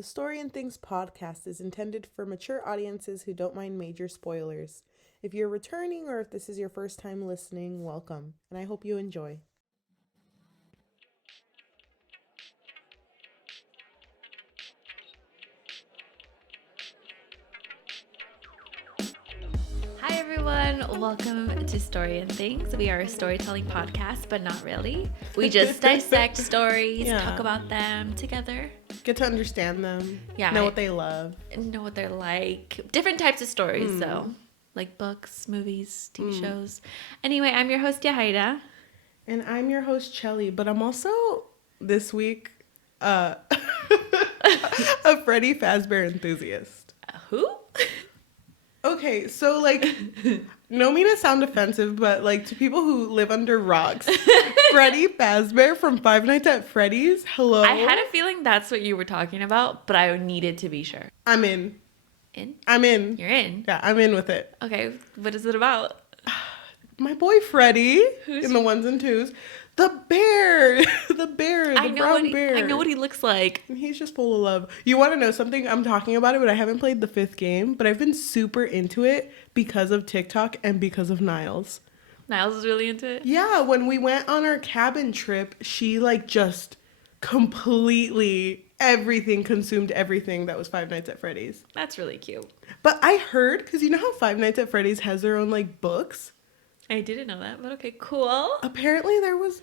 The Story and Things podcast is intended for mature audiences who don't mind major spoilers. If you're returning or if this is your first time listening, welcome, and I hope you enjoy. Hi everyone, welcome to Story and Things. We are a storytelling podcast, but not really. We just dissect stories, talk about them together. Get to understand them, know what they love. Know what they're like. Different types of stories, though. Like books, movies, TV shows. Anyway, I'm your host, Yajaira. And I'm your host, Cheli, but I'm also, this week, a Freddy Fazbear enthusiast. Who? Okay, so, no mean to sound offensive, but, to people who live under rocks, Freddy Fazbear from Five Nights at Freddy's, hello? I had a feeling that's what you were talking about, but I needed to be sure. I'm in. In? I'm in. You're in? Yeah, I'm in with it. Okay, what is it about? My boy Freddy, in the ones and twos. The bear, the brown bear. I know what he looks like. And he's just full of love. You want to know something? I'm talking about it, but I haven't played the 5th game. But I've been super into it because of TikTok and because of Niles. Niles is really into it? Yeah, when we went on our cabin trip, she just completely consumed everything that was Five Nights at Freddy's. That's really cute. But I heard, because you know how Five Nights at Freddy's has their own books? I didn't know that, but okay, cool. Apparently there was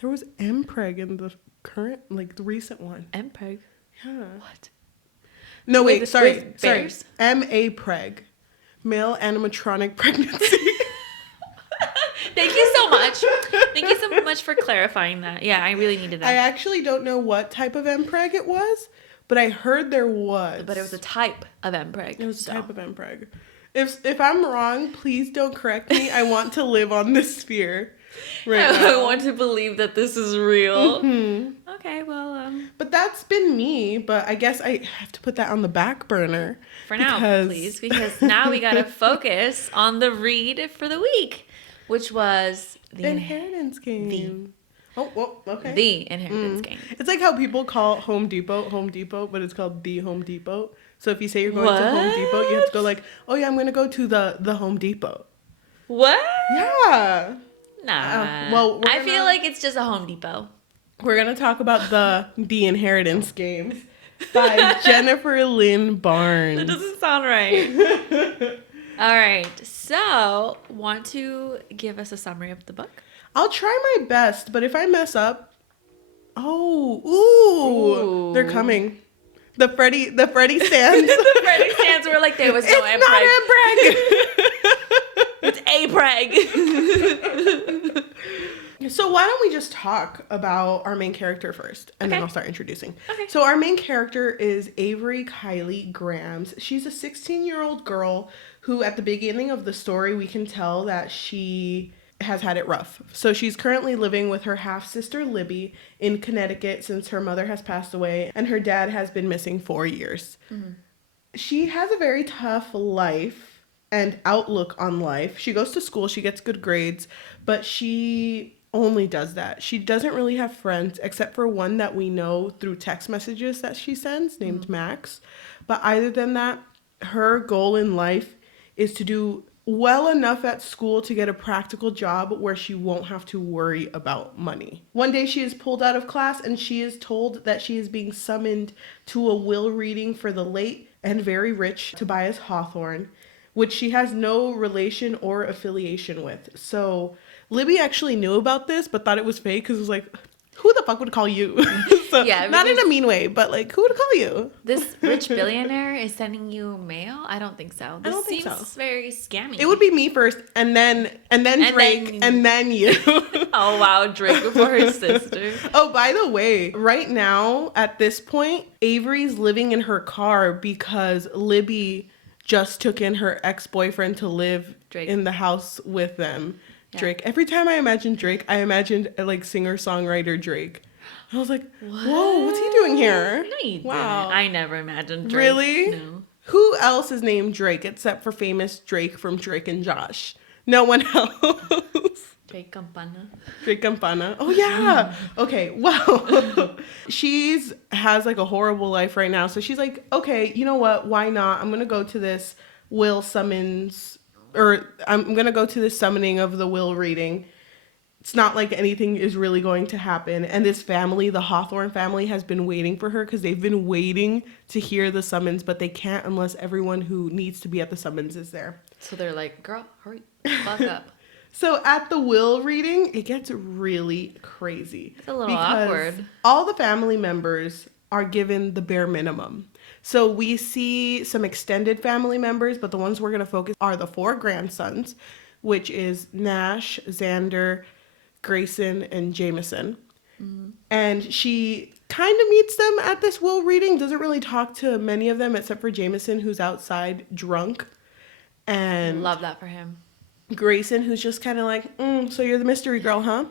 MPreg in the current, the recent one. MPreg? Yeah. What? No, wait, sorry. Bears? MA-Preg. Male animatronic pregnancy. Thank you so much. Thank you so much for clarifying that. Yeah, I really needed that. I actually don't know what type of MPreg it was, but I heard there was. But it was a type of MPreg. It was a type of MPreg. If I'm wrong, please don't correct me. I want to live on this sphere right now. I want to believe that this is real. Mm-hmm. Okay, well, But that's been me, but I guess I have to put that on the back burner. For now, please, because now we gotta focus on the read for the week, which was the Inheritance Game. Okay. The Inheritance Game. It's like how people call Home Depot, but it's called the Home Depot. So if you say you're going to Home Depot, you have to go oh yeah, I'm going to go to the Home Depot. What? Yeah. Nah. I feel like it's just a Home Depot. We're going to talk about the Inheritance Games by Jennifer Lynn Barnes. That doesn't sound right. All right. So, want to give us a summary of the book? I'll try my best, but if I mess up, they're coming. The Freddy stands. The Freddy stands were there was no MPreg. It's A-Preg. So why don't we just talk about our main character first, and then I'll start introducing. Okay. So our main character is Avery Kylie Grams. She's a 16-year-old girl who, at the beginning of the story, we can tell that she has had it rough. So she's currently living with her half-sister Libby in Connecticut since her mother has passed away and her dad has been missing 4 years. Mm-hmm. She has a very tough life and outlook on life. She goes to school, she gets good grades, but she only does that. She doesn't really have friends except for one that we know through text messages that she sends named Max. But other than that, her goal in life is to do well enough at school to get a practical job where she won't have to worry about money. One day she is pulled out of class and she is told that she is being summoned to a will reading for the late and very rich Tobias Hawthorn, which she has no relation or affiliation with. So Libby actually knew about this but thought it was fake because it was who the fuck would call you? So, yeah, not in a mean way, but who would call you? This rich billionaire is sending you mail? I don't think so. This seems very scammy. It would be me first, and then Drake, and then you. Oh wow, Drake before his sister. Oh, by the way, right now at this point, Avery's living in her car because Libby just took in her ex-boyfriend to live in the house with them. Yeah. Drake. Every time I imagine Drake, I imagined singer-songwriter Drake. I was like, whoa, what's he doing here? No, you didn't. I never imagined Drake. Really? No. Who else is named Drake except for famous Drake from Drake and Josh? No one else. Drake Campana. Drake Campana. Oh, yeah. Okay, well, has, like, a horrible life right now. So she's like, okay, you know what? Why not? I'm going to go to this will summons, or I'm going to go to this summoning of the will reading. It's not like anything is really going to happen. And this family, the Hawthorn family, has been waiting for her because they've been waiting to hear the summons, but they can't unless everyone who needs to be at the summons is there. So they're like, girl, hurry, fuck up. So at the will reading, it gets really crazy. It's a little awkward. All the family members are given the bare minimum. So we see some extended family members, but the ones we're going to focus are the 4 grandsons, which is Nash, Xander, Grayson, and Jameson. Mm-hmm. And she kind of meets them at this will reading, doesn't really talk to many of them except for Jameson, who's outside drunk. And love that for him. Grayson, who's just kind of like, so you're the mystery girl, huh?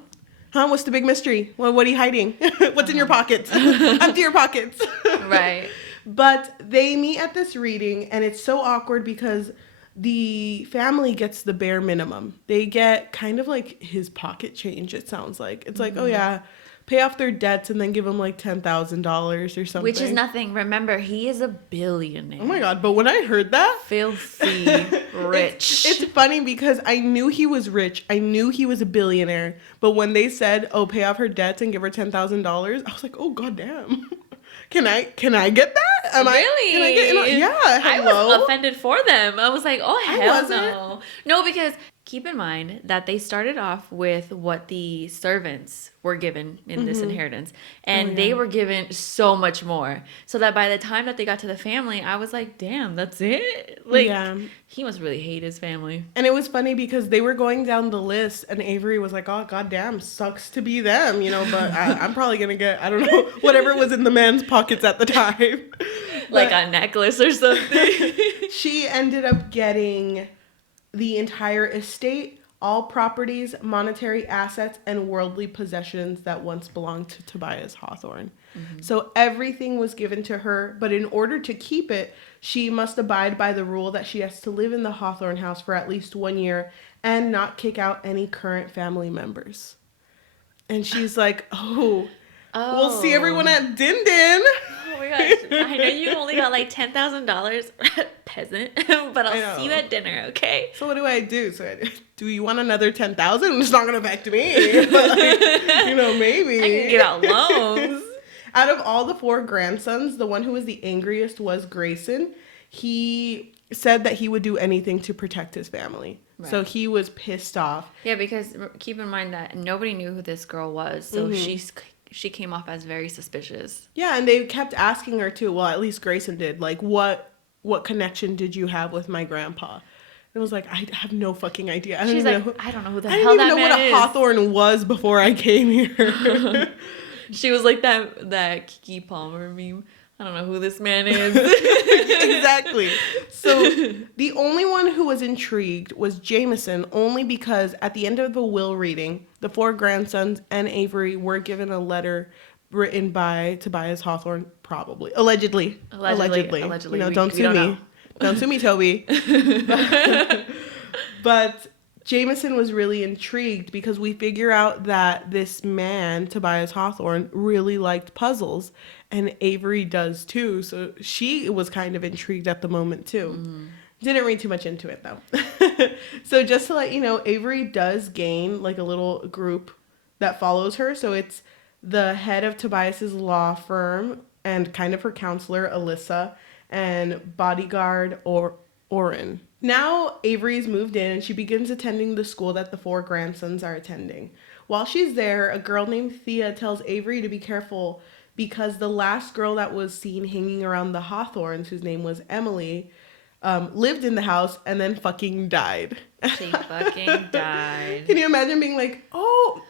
Huh? What's the big mystery? Well, what are you hiding? What's in your pockets? Empty your pockets. Right. But they meet at this reading, and it's so awkward because the family gets the bare minimum. They get kind of like his pocket change, it sounds like. It's like, oh yeah, pay off their debts and then give him like $10,000 or something. Which is nothing. Remember, he is a billionaire. Oh my God. But when I heard that. Filthy rich. It's funny because I knew he was rich. I knew he was a billionaire. But when they said, oh, pay off her debts and give her $10,000, I was like, oh, goddamn. Can I get that? Really? Can I get yeah. Hello? I was offended for them. I was like, oh, hell no. No, because keep in mind that they started off with what the servants were given in this inheritance. And they were given so much more. So that by the time that they got to the family, I was like, damn, that's it? Like, he must really hate his family. And it was funny because they were going down the list and Avery was like, oh, goddamn, sucks to be them, you know, but I'm probably going to get, I don't know, whatever was in the man's pockets at the time. Like a necklace or something. She ended up getting the entire estate, all properties, monetary assets, and worldly possessions that once belonged to Tobias Hawthorn. Mm-hmm. So everything was given to her, but in order to keep it, she must abide by the rule that she has to live in the Hawthorn house for at least 1 year and not kick out any current family members. And she's like, oh. We'll see everyone at Din Din. Oh my gosh. I know you only got like $10,000, peasant, but I'll see you at dinner, okay? So what do I do? Do you want another $10,000? It's not going to affect me. But like, you know, maybe. I can give out loans. Out of all the 4 grandsons, the one who was the angriest was Grayson. He said that he would do anything to protect his family. Right. So he was pissed off. Yeah, because keep in mind that nobody knew who this girl was. So she came off as very suspicious. Yeah, and they kept asking her too. Well, at least Grayson did. Like, what connection did you have with my grandpa? And it was like, I have no fucking idea. I don't know who the hell that man is. I didn't even know what a Hawthorn was before I came here. She was like that Kiki Palmer meme. I don't know who this man is. Exactly. So the only one who was intrigued was Jameson, only because at the end of the will reading, the 4 grandsons and Avery were given a letter written by Tobias Hawthorn, probably. Allegedly. You know, don't sue me. Don't sue me, Toby. But Jameson was really intrigued because we figure out that this man, Tobias Hawthorn, really liked puzzles. And Avery does too. So she was kind of intrigued at the moment too. Mm-hmm. Didn't read too much into it though. So just to let you know, Avery does gain like a little group that follows her. So it's the head of Tobias's law firm and kind of her counselor, Alyssa, and bodyguard Oren. Now Avery's moved in and she begins attending the school that the 4 grandsons are attending. While she's there, a girl named Thea tells Avery to be careful because the last girl that was seen hanging around the Hawthorns, whose name was Emily, lived in the house and then fucking died. She fucking died. Can you imagine being like, oh,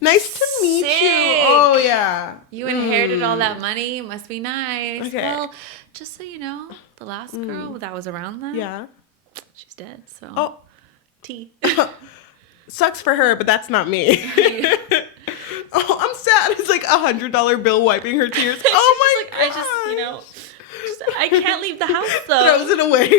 nice to meet you. Oh, yeah. You inherited all that money. Must be nice. Okay. Well, just so you know, the last girl that was around them, she's dead. So, T. Sucks for her, but that's not me. Oh, I'm sad. It's like $100 bill wiping her tears. Oh my God. I can't leave the house though. Throws it away.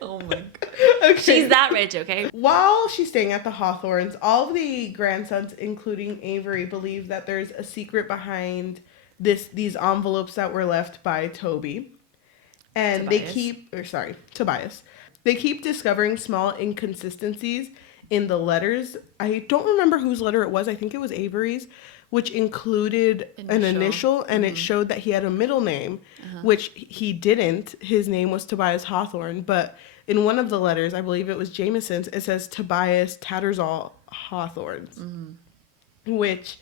Oh my God. Okay. She's that rich, okay? While she's staying at the Hawthorns, all of the grandsons, including Avery, believe that there's a secret behind these envelopes that were left by Toby. And Tobias. They keep discovering small inconsistencies in the letters. I don't remember whose letter it was. I think it was Avery's, which included an initial, and it showed that he had a middle name, which he didn't. His name was Tobias Hawthorne, but in one of the letters, I believe it was Jameson's, it says Tobias Tattersall Hawthorns, which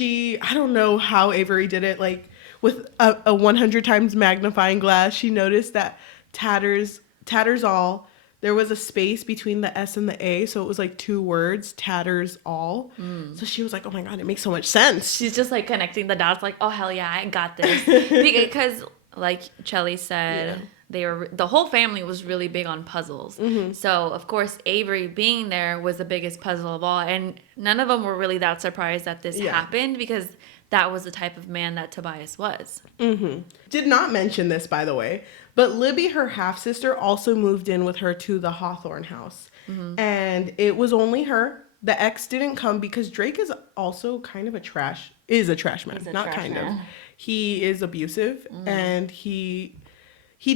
I don't know how Avery did it, like with a 100 times magnifying glass, she noticed that Tattersall, there was a space between the S and the A, so it was like two words, tatters all. So she was like, oh my God, it makes so much sense. She's just like connecting the dots, like, oh hell yeah, I got this. Because like Cheli said, the whole family was really big on puzzles. So of course Avery being there was the biggest puzzle of all, and none of them were really that surprised that this happened, because that was the type of man that Tobias was. Did not mention this, by the way, but Libby, her half-sister, also moved in with her to the Hawthorne house. And it was only her. The ex didn't come because Drake is also kind of a trash man. He is abusive, and he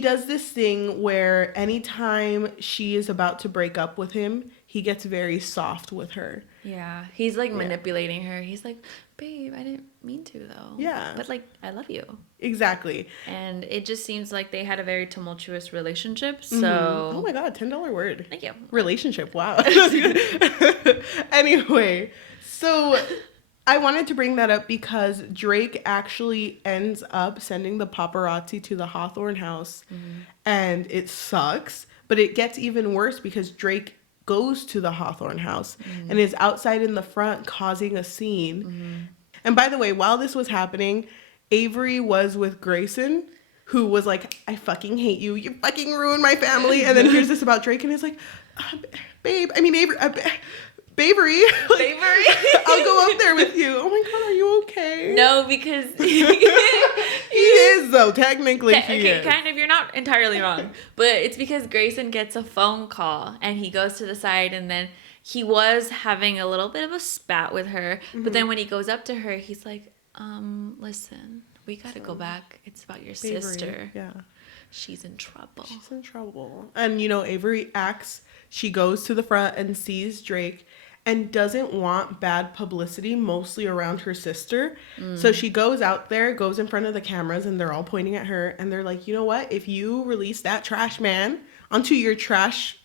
does this thing where anytime she is about to break up with him, he gets very soft with her. Yeah, he's like manipulating her. He's like, babe, I didn't mean to though. Yeah. But like, I love you. Exactly. And it just seems like they had a very tumultuous relationship. So. Oh my God, $10 word. Thank you. Relationship, wow. Anyway, so I wanted to bring that up because Drake actually ends up sending the paparazzi to the Hawthorne house, and it sucks, but it gets even worse because Drake goes to the Hawthorne house and is outside in the front causing a scene. And by the way, while this was happening, Avery was with Grayson, who was like, I fucking hate you. You fucking ruined my family. And then here's this about Drake, and it's like, Avery. Bavery. I'll go up there with you. Oh my God, are you okay? No, because he is though. Technically, he is. Kind of. You're not entirely wrong, but it's because Grayson gets a phone call and he goes to the side, and then he was having a little bit of a spat with her. But then when he goes up to her, he's like, listen, we gotta go back. It's about your sister. Yeah, she's in trouble. And Avery acts. She goes to the front and sees Drake, and doesn't want bad publicity, mostly around her sister. So she goes out there, goes in front of the cameras, and they're all pointing at her. And they're like, you know what? If you release that trash man onto your trash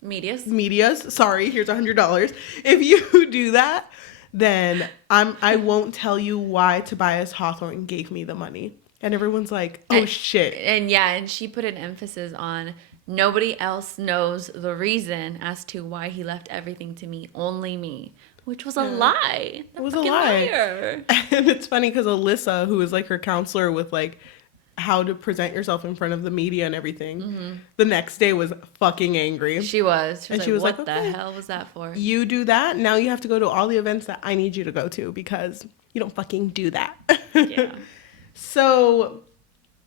medias, sorry, here's $100. If you do that, then I won't tell you why Tobias Hawthorne gave me the money. And everyone's like, oh, shit. And she put an emphasis on, nobody else knows the reason as to why he left everything to me, only me, which was a lie. It was a lie. Liar. And it's funny because Alyssa, who is like her counselor with like how to present yourself in front of the media and everything, the next day was fucking angry. She was like, what the okay, hell was that for? You do that, now you have to go to all the events that I need you to go to because you don't fucking do that. Yeah. So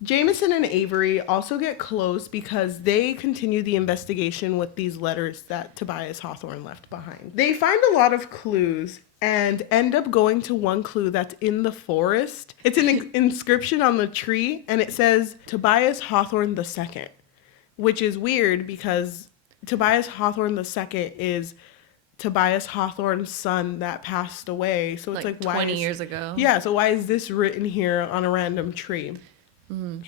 Jameson and Avery also get close because they continue the investigation with these letters that Tobias Hawthorne left behind. They find a lot of clues and end up going to one clue that's in the forest. It's an inscription on the tree, and it says Tobias Hawthorne II, which is weird because Tobias Hawthorne II is Tobias Hawthorne's son that passed away. So it's like why 20 years ago. Yeah, so why is this written here on a random tree?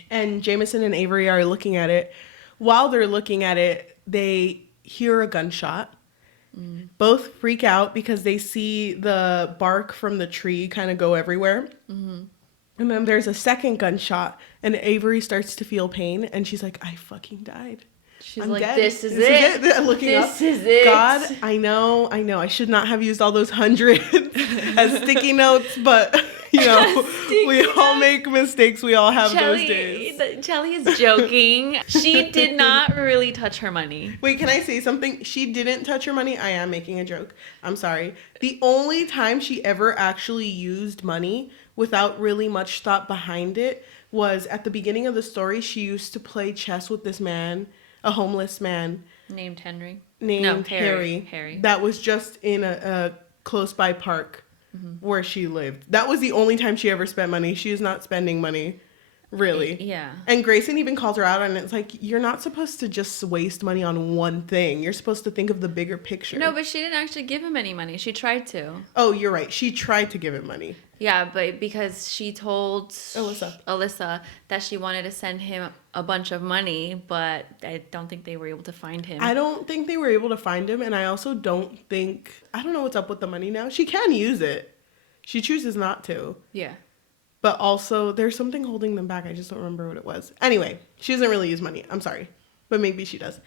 And Jameson and Avery are looking at it. While they're looking at it, they hear a gunshot. Both freak out because they see the bark from the tree kind of go everywhere. And then there's a second gunshot, and Avery starts to feel pain, and she's like, I fucking died. She's I'm like, dead. This is it. This is it. God, I know. I should not have used all those 100 as sticky notes, but we all make mistakes. We all have those days. Cheli is joking. She did not really touch her money. Wait, can I say something? She didn't touch her money. I am making a joke. I'm sorry. The only time she ever actually used money without really much thought behind it was at the beginning of the story. She used to play chess with this man, a homeless man, Named Henry. Named No, Harry. That was just in a close by park where she lived. That was the only time she ever spent money. She is not spending money, really. Yeah. And Grayson even calls her out, and it's like, you're not supposed to just waste money on one thing. You're supposed to think of the bigger picture. No, but she didn't actually give him any money. She tried to. Oh, you're right. She tried to give him money. Yeah, but because she told Alyssa that she wanted to send him a bunch of money, but I don't think they were able to find him. I don't think they were able to find him, and I also don't know what's up with the money now. She can use it. She chooses not to. Yeah. But also, there's something holding them back. I just don't remember what it was. Anyway, she doesn't really use money. I'm sorry. But maybe she does.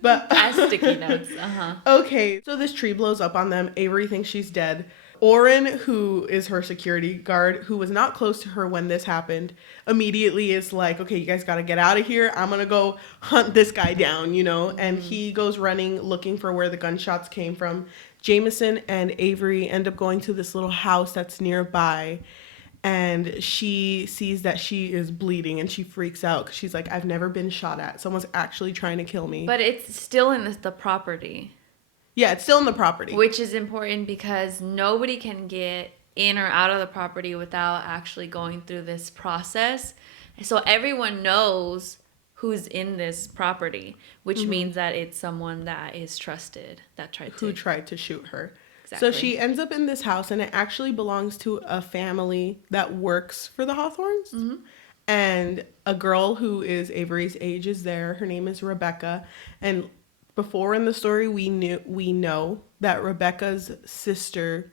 But as sticky notes. Uh-huh. Okay, so this tree blows up on them. Avery thinks she's dead. Oren, who is her security guard, who was not close to her when this happened, immediately is like, okay, you guys got to get out of here. I'm going to go hunt this guy down, you know? And he goes running, looking for where the gunshots came from. Jameson and Avery end up going to this little house that's nearby. And she sees that she is bleeding and she freaks out because she's like, I've never been shot at. Someone's actually trying to kill me. But it's still in the property. Yeah, it's still in the property. Which is important because nobody can get in or out of the property without actually going through this process. So everyone knows who's in this property, which means that it's someone that is trusted who tried to shoot her. Exactly. So she ends up in this house, and it actually belongs to a family that works for the Hawthorns. Mm-hmm. And a girl who is Avery's age is there. Her name is Rebecca. And before in the story, we know that Rebecca's sister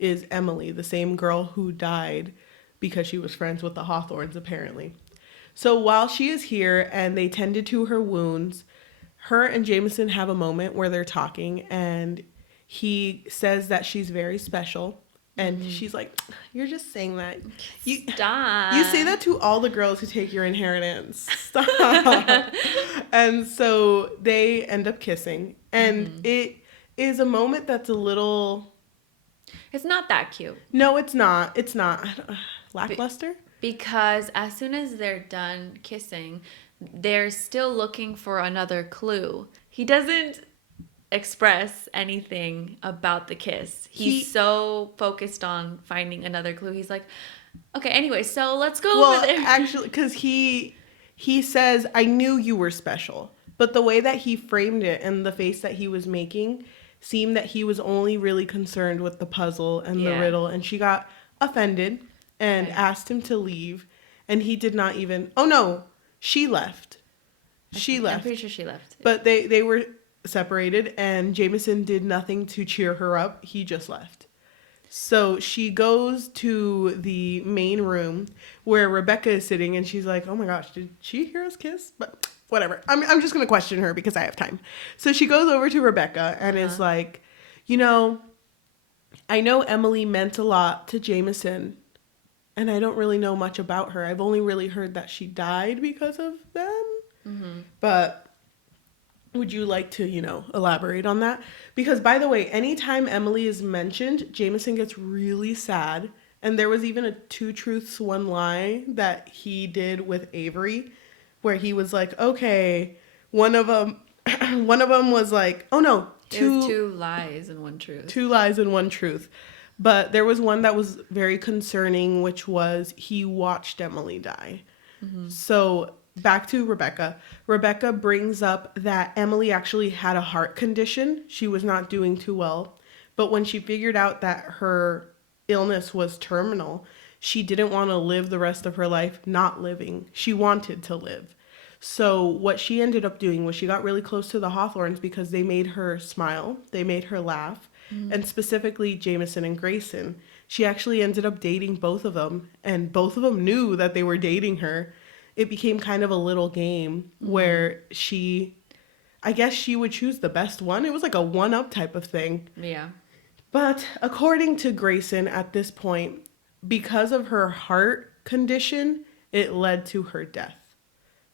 is Emily, the same girl who died because she was friends with the Hawthorns, apparently. So while she is here and they tended to her wounds, her and Jameson have a moment where they're talking, and he says that she's very special. And she's like, you're just saying that. Stop. You say that to all the girls who take your inheritance. Stop. And so they end up kissing. And it is a moment that's a little... It's not that cute. No, it's not. It's not. Lackluster? Because as soon as they're done kissing, they're still looking for another clue. He doesn't express anything about the kiss. He's so focused on finding another clue. He's like, okay, anyway, so let's go over there. Actually, because he says, I knew you were special. But the way that he framed it and the face that he was making seemed that he was only really concerned with the puzzle and the riddle. And she got offended and asked him to leave. And he did not even... Oh, no. She left. I'm pretty sure she left. But they were separated, and Jameson did nothing to cheer her up. He just left. So she goes to the main room where Rebecca is sitting, and she's like, oh my gosh, did she hear us kiss? But whatever. I'm just going to question her because I have time. So she goes over to Rebecca and is like, you know, I know Emily meant a lot to Jameson, and I don't really know much about her. I've only really heard that she died because of them. Mm-hmm. But would you like to, elaborate on that? Because, by the way, anytime Emily is mentioned, Jameson gets really sad. And there was even a 2 truths, 1 lie that he did with Avery, where he was like, okay, one of them was like, oh no, 2 lies and 1 truth. 2 lies and 1 truth. But there was one that was very concerning, which was he watched Emily die. Mm-hmm. So back to Rebecca. Rebecca brings up that Emily actually had a heart condition. She was not doing too well. But when she figured out that her illness was terminal, she didn't want to live the rest of her life not living. She wanted to live. So what she ended up doing was she got really close to the Hawthorns because they made her smile. They made her laugh. Mm-hmm. And specifically Jameson and Grayson. She actually ended up dating both of them. And both of them knew that they were dating her. It became kind of a little game where I guess she would choose the best one. It was like a 1-up type of thing. Yeah. But according to Grayson at this point, because of her heart condition, it led to her death.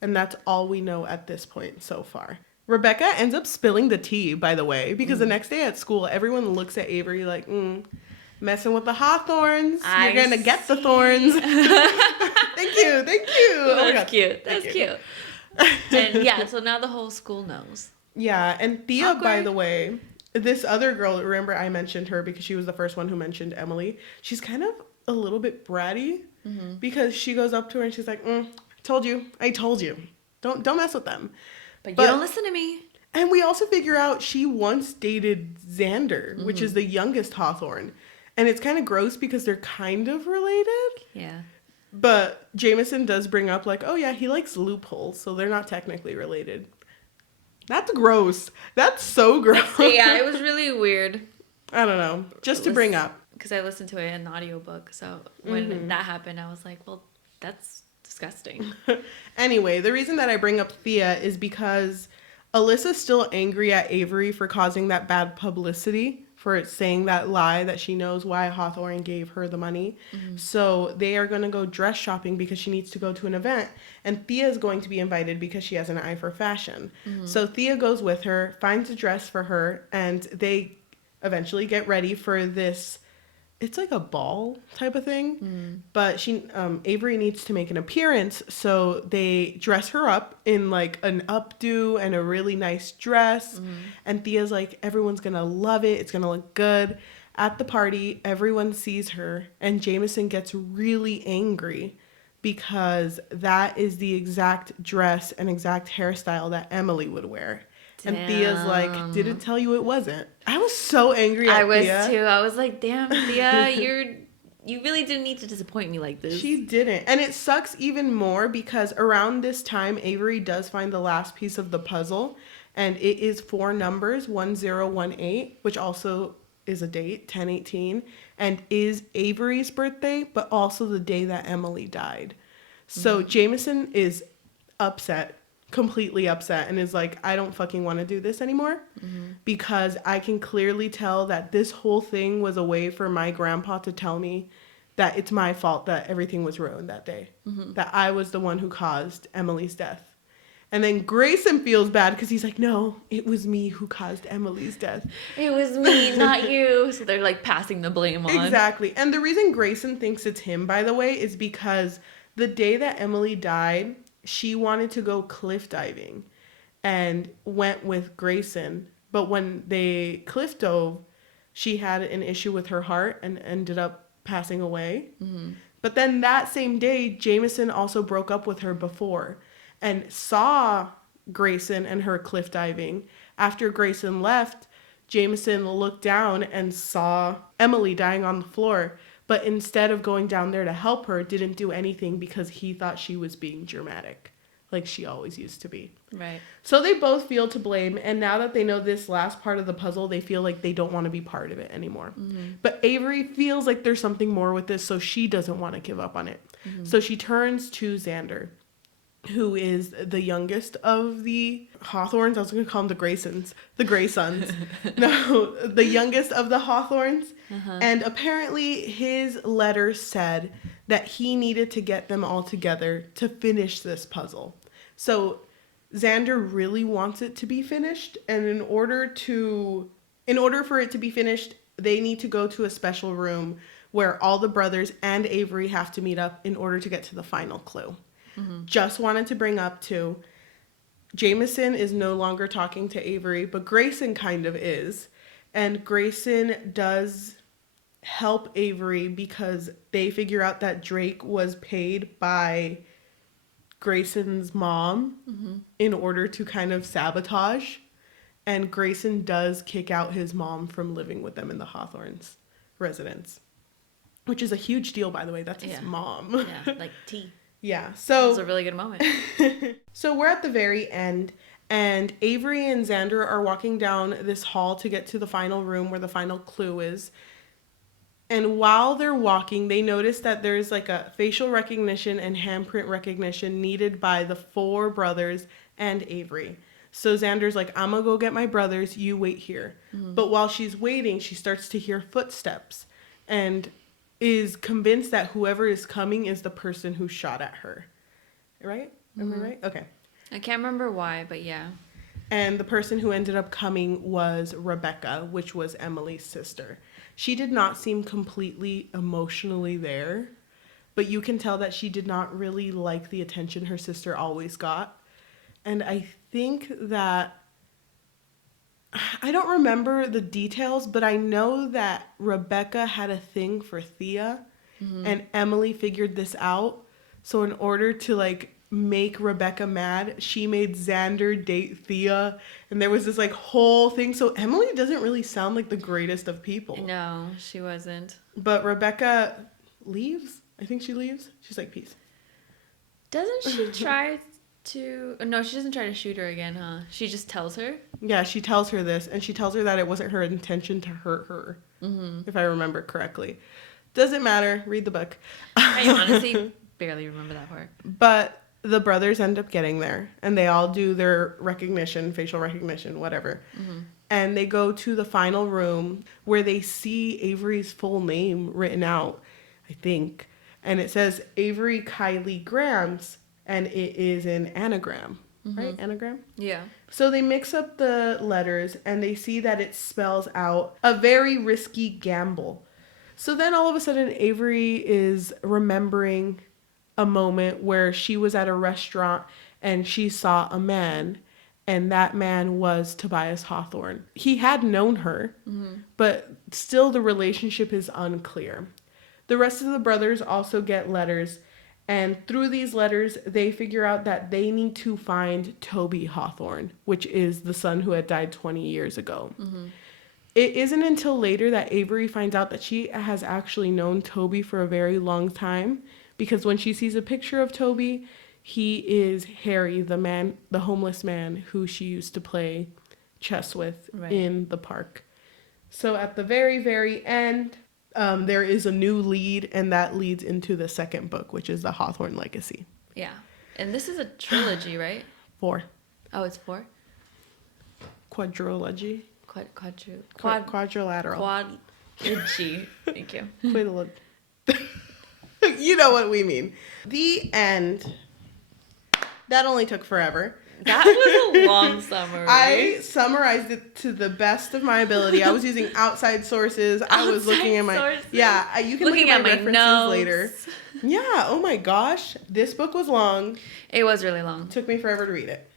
And that's all we know at this point so far. Rebecca ends up spilling the tea, by the way, because the next day at school, everyone looks at Avery like, messing with the Hawthorns. You're going to get the thorns. Thank you. That's cute. That's cute. And yeah, so now the whole school knows. Yeah, and Thea, Awkward. by the way, this other girl, remember I mentioned her because she was the first one who mentioned Emily. She's kind of a little bit bratty because she goes up to her and she's like, I told you. Don't mess with them. But you don't listen to me. And we also figure out she once dated Xander, which is the youngest Hawthorn. And it's kind of gross because they're kind of related. Yeah. But Jameson does bring up like, oh yeah, he likes loopholes, so they're not technically related. That's gross. That's so gross. Yeah, it was really weird. I don't know. Just to bring up. Because I listened to it in an audiobook. So when that happened, I was like, well, that's disgusting. Anyway, the reason that I bring up Thea is because Alyssa's still angry at Avery for causing that bad publicity, for saying that lie that she knows why Hawthorne gave her the money. So they are going to go dress shopping because she needs to go to an event. And Thea is going to be invited because she has an eye for fashion. So Thea goes with her, finds a dress for her, and they eventually get ready for this. It's like a ball type of thing, but Avery needs to make an appearance, so they dress her up in like an updo and a really nice dress, and Thea's like, everyone's gonna love it, it's gonna look good. At the party, everyone sees her, and Jameson gets really angry because that is the exact dress and exact hairstyle that Emily would wear. Damn. And Thea's like, didn't tell you it wasn't. I was so angry at Thea. I was too. I was like, damn, Thea, you really didn't need to disappoint me like this. She didn't. And it sucks even more because around this time, Avery does find the last piece of the puzzle. And it is 4 numbers, 1018, which also is a date, 1018, and is Avery's birthday, but also the day that Emily died. So Jameson is upset, completely upset, and is like, I don't fucking want to do this anymore because I can clearly tell that this whole thing was a way for my grandpa to tell me that it's my fault that everything was ruined that day, that I was the one who caused Emily's death. And then Grayson feels bad because he's like, no, it was me who caused Emily's death. It was me, not you. So they're like passing the blame on. Exactly. And the reason Grayson thinks it's him, by the way, is because the day that Emily died, she wanted to go cliff diving and went with Grayson. But when they cliff dove, she had an issue with her heart and ended up passing away. But then that same day, Jameson also broke up with her before and saw Grayson and her cliff diving. After Grayson left, Jameson looked down and saw Emily dying on the floor. But instead of going down there to help her, didn't do anything because he thought she was being dramatic, like she always used to be. Right. So they both feel to blame, and now that they know this last part of the puzzle, they feel like they don't want to be part of it anymore. But Avery feels like there's something more with this, so she doesn't want to give up on it. So she turns to Xander, who is the youngest of the Hawthorns. I was going to call them the Graysons. The Graysons. No, the youngest of the Hawthorns. And apparently his letter said that he needed to get them all together to finish this puzzle. So Xander really wants it to be finished. And in order for it to be finished, they need to go to a special room where all the brothers and Avery have to meet up in order to get to the final clue. Just wanted to bring up too, Jameson is no longer talking to Avery, but Grayson kind of is. And Grayson does help Avery because they figure out that Drake was paid by Grayson's mom in order to kind of sabotage. And Grayson does kick out his mom from living with them in the Hawthorns residence, which is a huge deal, by the way. That's his mom. Yeah, like tea. Yeah, so it was a really good moment. So we're at the very end, and Avery and Xander are walking down this hall to get to the final room where the final clue is. And while they're walking, they notice that there's like a facial recognition and handprint recognition needed by the 4 brothers and Avery. So Xander's like, I'm gonna go get my brothers, you wait here. But while she's waiting, she starts to hear footsteps and is convinced that whoever is coming is the person who shot at her. Right? Am I right? Okay. I can't remember why, but yeah. And the person who ended up coming was Rebecca, which was Emily's sister. She did not seem completely emotionally there, but you can tell that she did not really like the attention her sister always got. And I think that I don't remember the details, but I know that Rebecca had a thing for Thea, and Emily figured this out. So in order to like make Rebecca mad, she made Xander date Thea, and there was this like whole thing. So Emily doesn't really sound like the greatest of people. No, she wasn't. But Rebecca leaves. I think she leaves. She's like, peace. Doesn't she try to... No, she doesn't try to shoot her again, huh? She just tells her? Yeah, she tells her this, and she tells her that it wasn't her intention to hurt her, if I remember correctly. Doesn't matter. Read the book. I honestly barely remember that part. But the brothers end up getting there, and they all do their recognition, facial recognition, whatever. And they go to the final room where they see Avery's full name written out, I think. And it says Avery Kylie Grams, and it is an anagram, right? Anagram? Yeah. So they mix up the letters, and they see that it spells out a very risky gamble. So then all of a sudden, Avery is remembering a moment where she was at a restaurant and she saw a man, and that man was Tobias Hawthorn. He had known her, but still the relationship is unclear. The rest of the brothers also get letters, and through these letters, they figure out that they need to find Toby Hawthorn, which is the son who had died 20 years ago. It isn't until later that Avery finds out that she has actually known Toby for a very long time, because when she sees a picture of Toby, he is Harry, the homeless man who she used to play chess with in the park. So at the very, very end, there is a new lead, and that leads into the second book, which is the Hawthorn Legacy. Yeah. And this is a trilogy, right? 4. Oh, it's 4? Quadrilogy. Quadrilateral. Quadrilateral. Thank you. You know what we mean. The end. That only took forever. That was a long summary. I summarized it to the best of my ability. I was using outside sources. I was looking at my sources. Yeah, you can Looking look at my at my references notes. later. Yeah, oh my gosh. This book was long. It was really long. Took me forever to read it.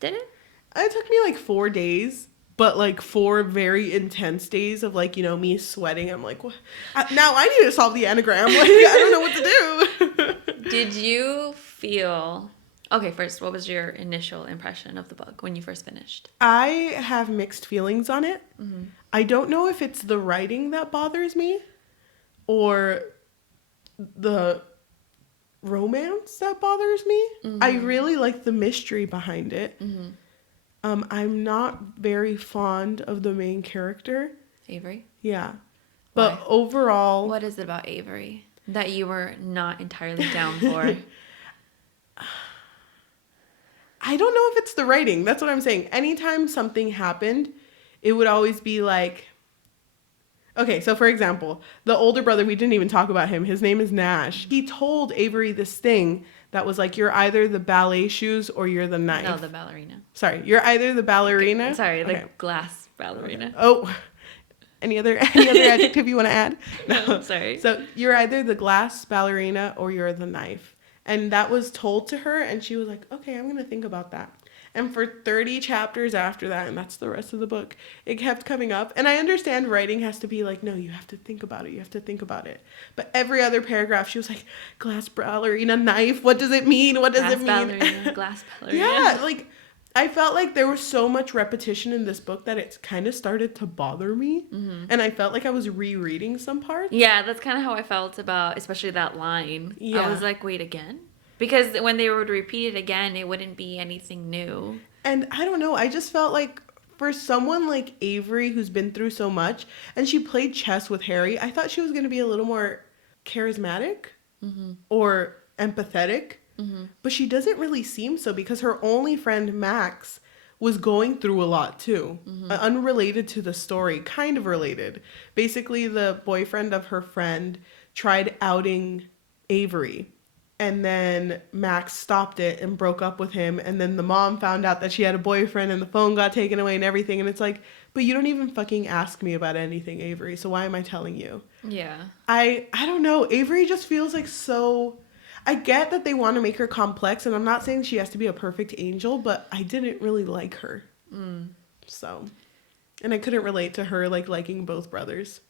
Did it? It took me like 4 days, but like 4 very intense days of like, me sweating. I'm like, what? Now I need to solve the anagram. Like, I don't know what to do. Did you feel... Okay, first, what was your initial impression of the book when you first finished? I have mixed feelings on it. I don't know if it's the writing that bothers me or the romance that bothers me. I really like the mystery behind it. I'm not very fond of the main character. Avery? Yeah. But overall... What is it about Avery that you were not entirely down for? I don't know if it's the writing. That's what I'm saying. Anytime something happened, it would always be like... Okay, so for example, the older brother, we didn't even talk about him. His name is Nash. He told Avery this thing that was like, you're either the ballet shoes or you're the knife. No, the ballerina. Sorry, you're either the ballerina. Okay, sorry, the glass ballerina. Okay. Oh, any other adjective you want to add? No, sorry. So you're either the glass ballerina or you're the knife. And that was told to her, and she was like, okay, I'm going to think about that. And for 30 chapters after that, and that's the rest of the book, it kept coming up. And I understand writing has to be like, no, you have to think about it. You have to think about it. But every other paragraph, she was like, glass ballerina, knife. What does it mean? What does it mean? Ballerina, glass ballerina. Yeah, like, I felt like there was so much repetition in this book that it kind of started to bother me. And I felt like I was rereading some parts. Yeah, that's kind of how I felt about, especially that line. Yeah. I was like, wait, again? Because when they would repeat it again, it wouldn't be anything new. And I don't know, I just felt like for someone like Avery who's been through so much, and she played chess with Harry, I thought she was going to be a little more charismatic or empathetic. But she doesn't really seem so, because her only friend Max was going through a lot too. Unrelated to the story, kind of related. Basically, the boyfriend of her friend tried outing Avery. And then Max stopped it and broke up with him. And then the mom found out that she had a boyfriend and the phone got taken away and everything. And it's like, but you don't even fucking ask me about anything, Avery. So why am I telling you? Yeah. I don't know. Avery just feels like so... I get that they want to make her complex. And I'm not saying she has to be a perfect angel, but I didn't really like her. So... And I couldn't relate to her, like, liking both brothers.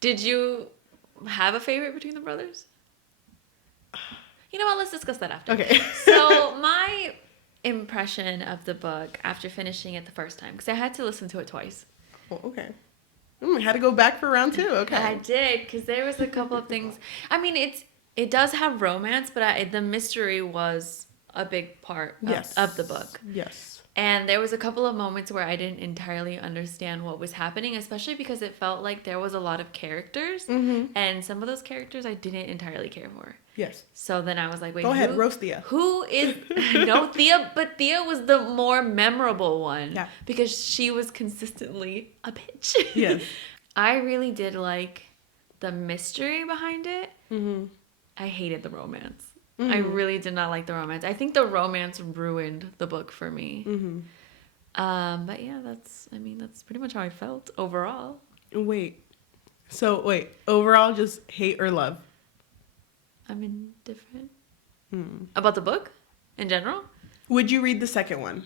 Did you have a favorite between the brothers? You know what? Let's discuss that after. Okay. So my impression of the book after finishing it the first time, because I had to listen to it twice. Oh, okay. I had to go back for round 2. Okay. I did, because there was a couple of things. I mean, it does have romance, but the mystery was a big part of the book. Yes. And there was a couple of moments where I didn't entirely understand what was happening, especially because it felt like there was a lot of characters. Mm-hmm. And some of those characters I didn't entirely care for. Yes. So then I was like, wait, go ahead, roast Thea. Who is... No, Thea, but Thea was the more memorable one. Yeah. Because she was consistently a bitch. Yes. I really did like the mystery behind it. Mm-hmm. I hated the romance. Mm-hmm. I really did not like the romance. I think the romance ruined the book for me. Mm-hmm. But yeah, that's pretty much how I felt overall. Wait, overall, just hate or love? I'm indifferent. About the book in general? Would you read the second one?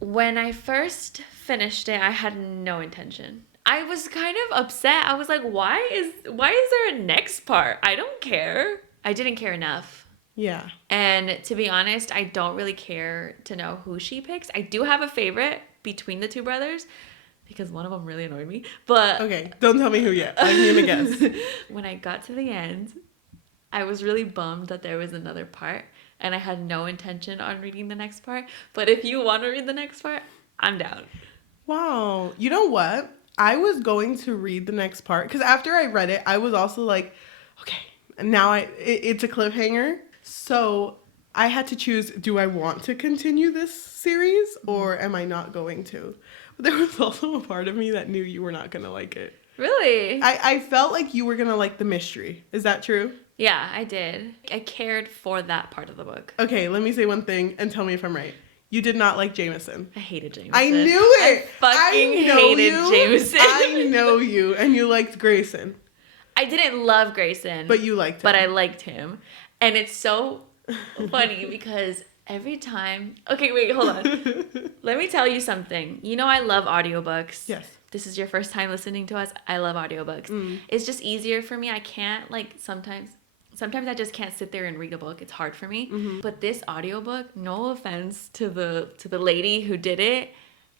When I first finished it, I had no intention. I was kind of upset. I was like, why is there a next part? I don't care. I didn't care enough. Yeah. And to be honest, I don't really care to know who she picks. I do have a favorite between the two brothers because one of them really annoyed me. But okay, don't tell me who yet. I'm gonna guess. When I got to the end, I was really bummed that there was another part, and I had no intention on reading the next part. But if you want to read the next part, I'm down. Wow. You know what? I was going to read the next part because after I read it, I was also like, okay, now it's a cliffhanger. So I had to choose, do I want to continue this series or am I not going to? But there was also a part of me that knew you were not going to like it. Really? I felt like you were going to like the mystery. Is that true? Yeah, I did. I cared for that part of the book. Okay, let me say one thing and tell me if I'm right. You did not like Jameson. I hated Jameson. I knew it. I hated Jameson. I know you. And you liked Grayson. I didn't love Grayson. But you liked him. But I liked him. And it's so funny because every time... Okay, wait, hold on. Let me tell you something. You know I love audiobooks. Yes. This is your first time listening to us. I love audiobooks. It's just easier for me. I can't, like, sometimes I just can't sit there and read a book. It's hard for me. But this audiobook, no offense to the lady who did it,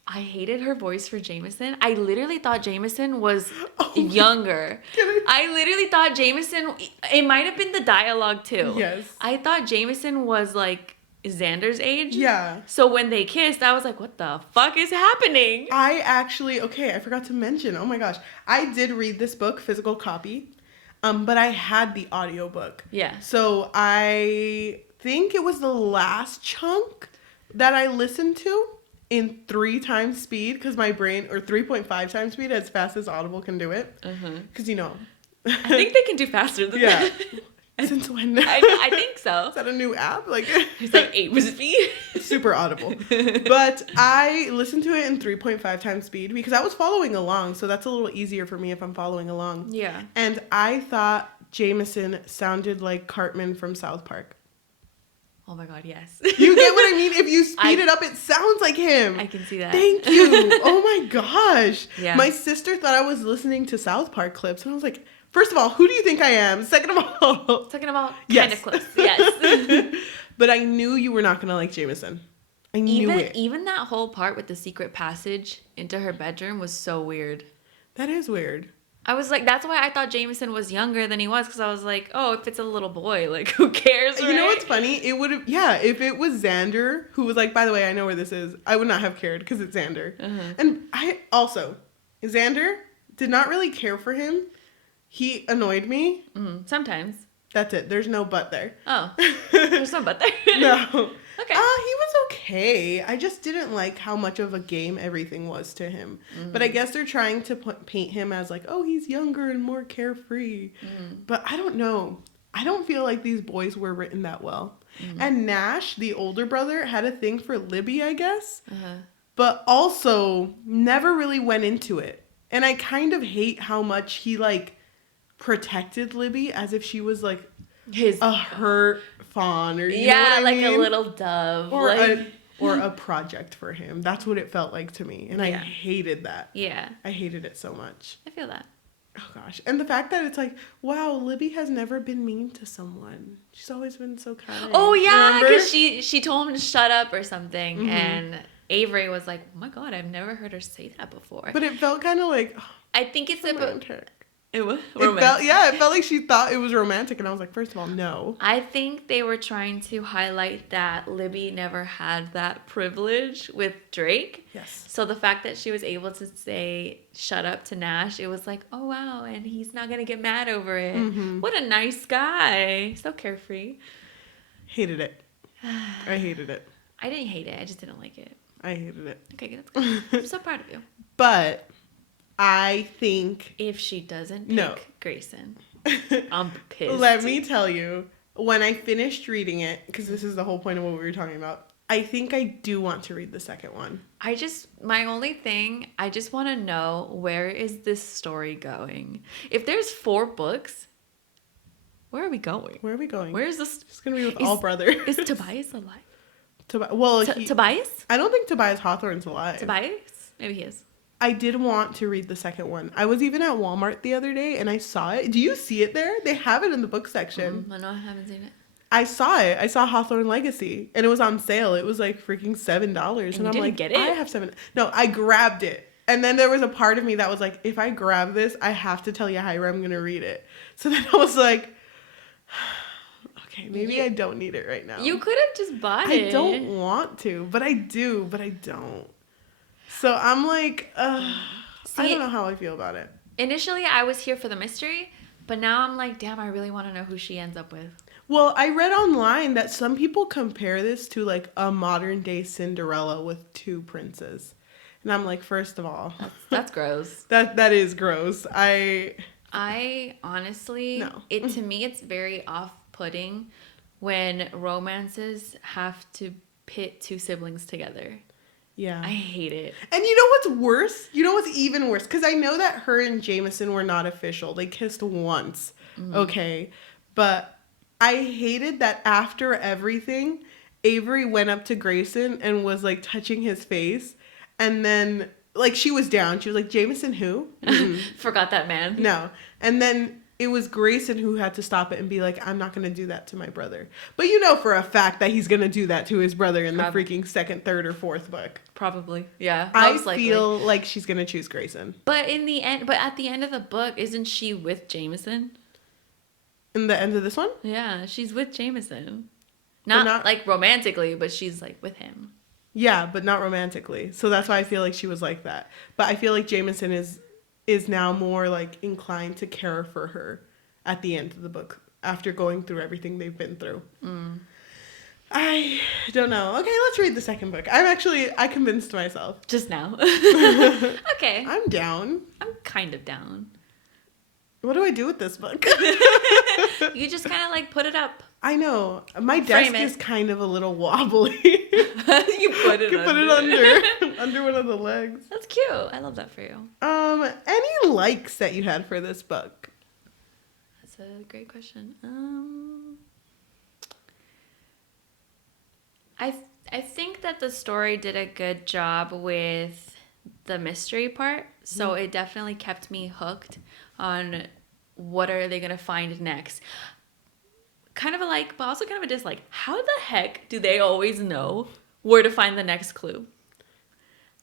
I hated her voice for Jameson. I literally thought Jameson was younger. I literally thought Jameson, it might have been the dialogue too. Yes. I thought Jameson was like Xander's age. Yeah. So when they kissed, I was like, what the fuck is happening? I forgot to mention, oh my gosh. I did read this book, physical copy. But I had the audiobook. Yeah. So I think it was the last chunk that I listened to in 3 times speed because my brain, or 3.5 times speed, as fast as Audible can do it. Because, you know. I think they can do faster than that. Since when? I think so. Is that a new app? Like it's like 8 speed. Super Audible. But I listened to it in 3.5 times speed because I was following along. So that's a little easier for me if I'm following along. Yeah. And I thought Jameson sounded like Cartman from South Park. Oh my God, yes. You get what I mean? If you speed it up, it sounds like him. I can see that. Thank you. Oh my gosh. Yeah. My sister thought I was listening to South Park clips. And I was like, first of all, who do you think I am? Second of all. Kind of close. Yes. But I knew you were not going to like Jameson. I knew it. Even that whole part with the secret passage into her bedroom was so weird. That is weird. I was like, that's why I thought Jameson was younger than he was, because I was like, oh, if it's a little boy, like, who cares, right? You know what's funny? It would have, if it was Xander, who was like, by the way, I know where this is, I would not have cared, because it's Xander. And Xander did not really care for him. He annoyed me. Sometimes. That's it. There's no but there. Oh. There's no but there? No. Okay. He was okay. I just didn't like how much of a game everything was to him. But I guess they're trying to paint him as like, oh, he's younger and more carefree. But I don't know. I don't feel like these boys were written that well. And Nash, the older brother, had a thing for Libby, I guess. But also never really went into it. And I kind of hate how much he like protected Libby as if she was like a hurt fawn or you know what I like mean? a little dove or like... or a project for him. That's what it felt like to me. And I hated that. Yeah. I hated it so much. I feel that. Oh, gosh. And the fact that it's like, wow, Libby has never been mean to someone. She's always been so kind. Oh, yeah, because she told him to shut up or something. Mm-hmm. And Avery was like, oh, my God, I've never heard her say that before. But it felt kind of like... Oh, I think it's about... It was romantic. It felt like she thought it was romantic. And I was like, first of all, no. I think they were trying to highlight that Libby never had that privilege with Drake. Yes. So the fact that she was able to say, shut up to Nash, it was like, oh, wow. And he's not going to get mad over it. Mm-hmm. What a nice guy. So carefree. Hated it. I hated it. I didn't hate it. I just didn't like it. I hated it. Okay, that's good. I'm so proud of you. But... I think... If she doesn't pick Grayson, I'm pissed. Let me tell you, when I finished reading it, because this is the whole point of what we were talking about, I think I do want to read the second one. My only thing, I just want to know, where is this story going? If there's 4 books, where are we going? Where are we going? Where is this? It's going to be with all brothers. Is Tobias alive? Tobias? I don't think Tobias Hawthorns alive. Tobias? Maybe he is. I did want to read the second one. I was even at Walmart the other day and I saw it. Do you see it there? They have it in the book section. I know, I haven't seen it. I saw it. I saw Hawthorne Legacy and it was on sale. It was like freaking $7. And I'm like, get it? I have 7. No, I grabbed it. And then there was a part of me that was like, if I grab this, I have to tell Yajaira I'm going to read it. So then I was like, okay, maybe I don't need it right now. You could have just bought it. I don't want to, but I do, but I don't. So I'm like, I don't know how I feel about it. Initially, I was here for the mystery, but now I'm like, damn, I really want to know who she ends up with. Well, I read online that some people compare this to like a modern day Cinderella with 2 princes. And I'm like, first of all, that's gross. That is gross. I honestly, no. To me, it's very off-putting when romances have to pit 2 siblings together. Yeah. I hate it. And you know what's worse? You know what's even worse? Because I know that her and Jameson were not official. They kissed once. Mm-hmm. Okay. But I hated that after everything, Avery went up to Grayson and was like touching his face. And then like she was down. She was like, Jameson who? Mm-hmm. Forgot that man. No. And then it was Grayson who had to stop it and be like, I'm not going to do that to my brother. But you know for a fact that he's going to do that to his brother in the freaking 2nd, 3rd, or 4th book. Probably. Yeah. I feel like she's going to choose Grayson. But at the end of the book, isn't she with Jameson? In the end of this one? Yeah, she's with Jameson. Not like romantically, but she's like with him. Yeah, but not romantically. So that's why I feel like she was like that. But I feel like Jameson is now more like inclined to care for her at the end of the book after going through everything they've been through. I don't know. Okay, let's read the second book. I convinced myself. Just now. Okay. I'm down. I'm kind of down. What do I do with this book? You just kind of like put it up. I know. My desk is kind of a little wobbly. You put it under one of the legs. That's cute. I love that for you. Any likes that you had for this book? That's a great question. I think that the story did a good job with the mystery part. So it definitely kept me hooked on what are they going to find next. Kind of a like, but also kind of a dislike. How the heck do they always know where to find the next clue?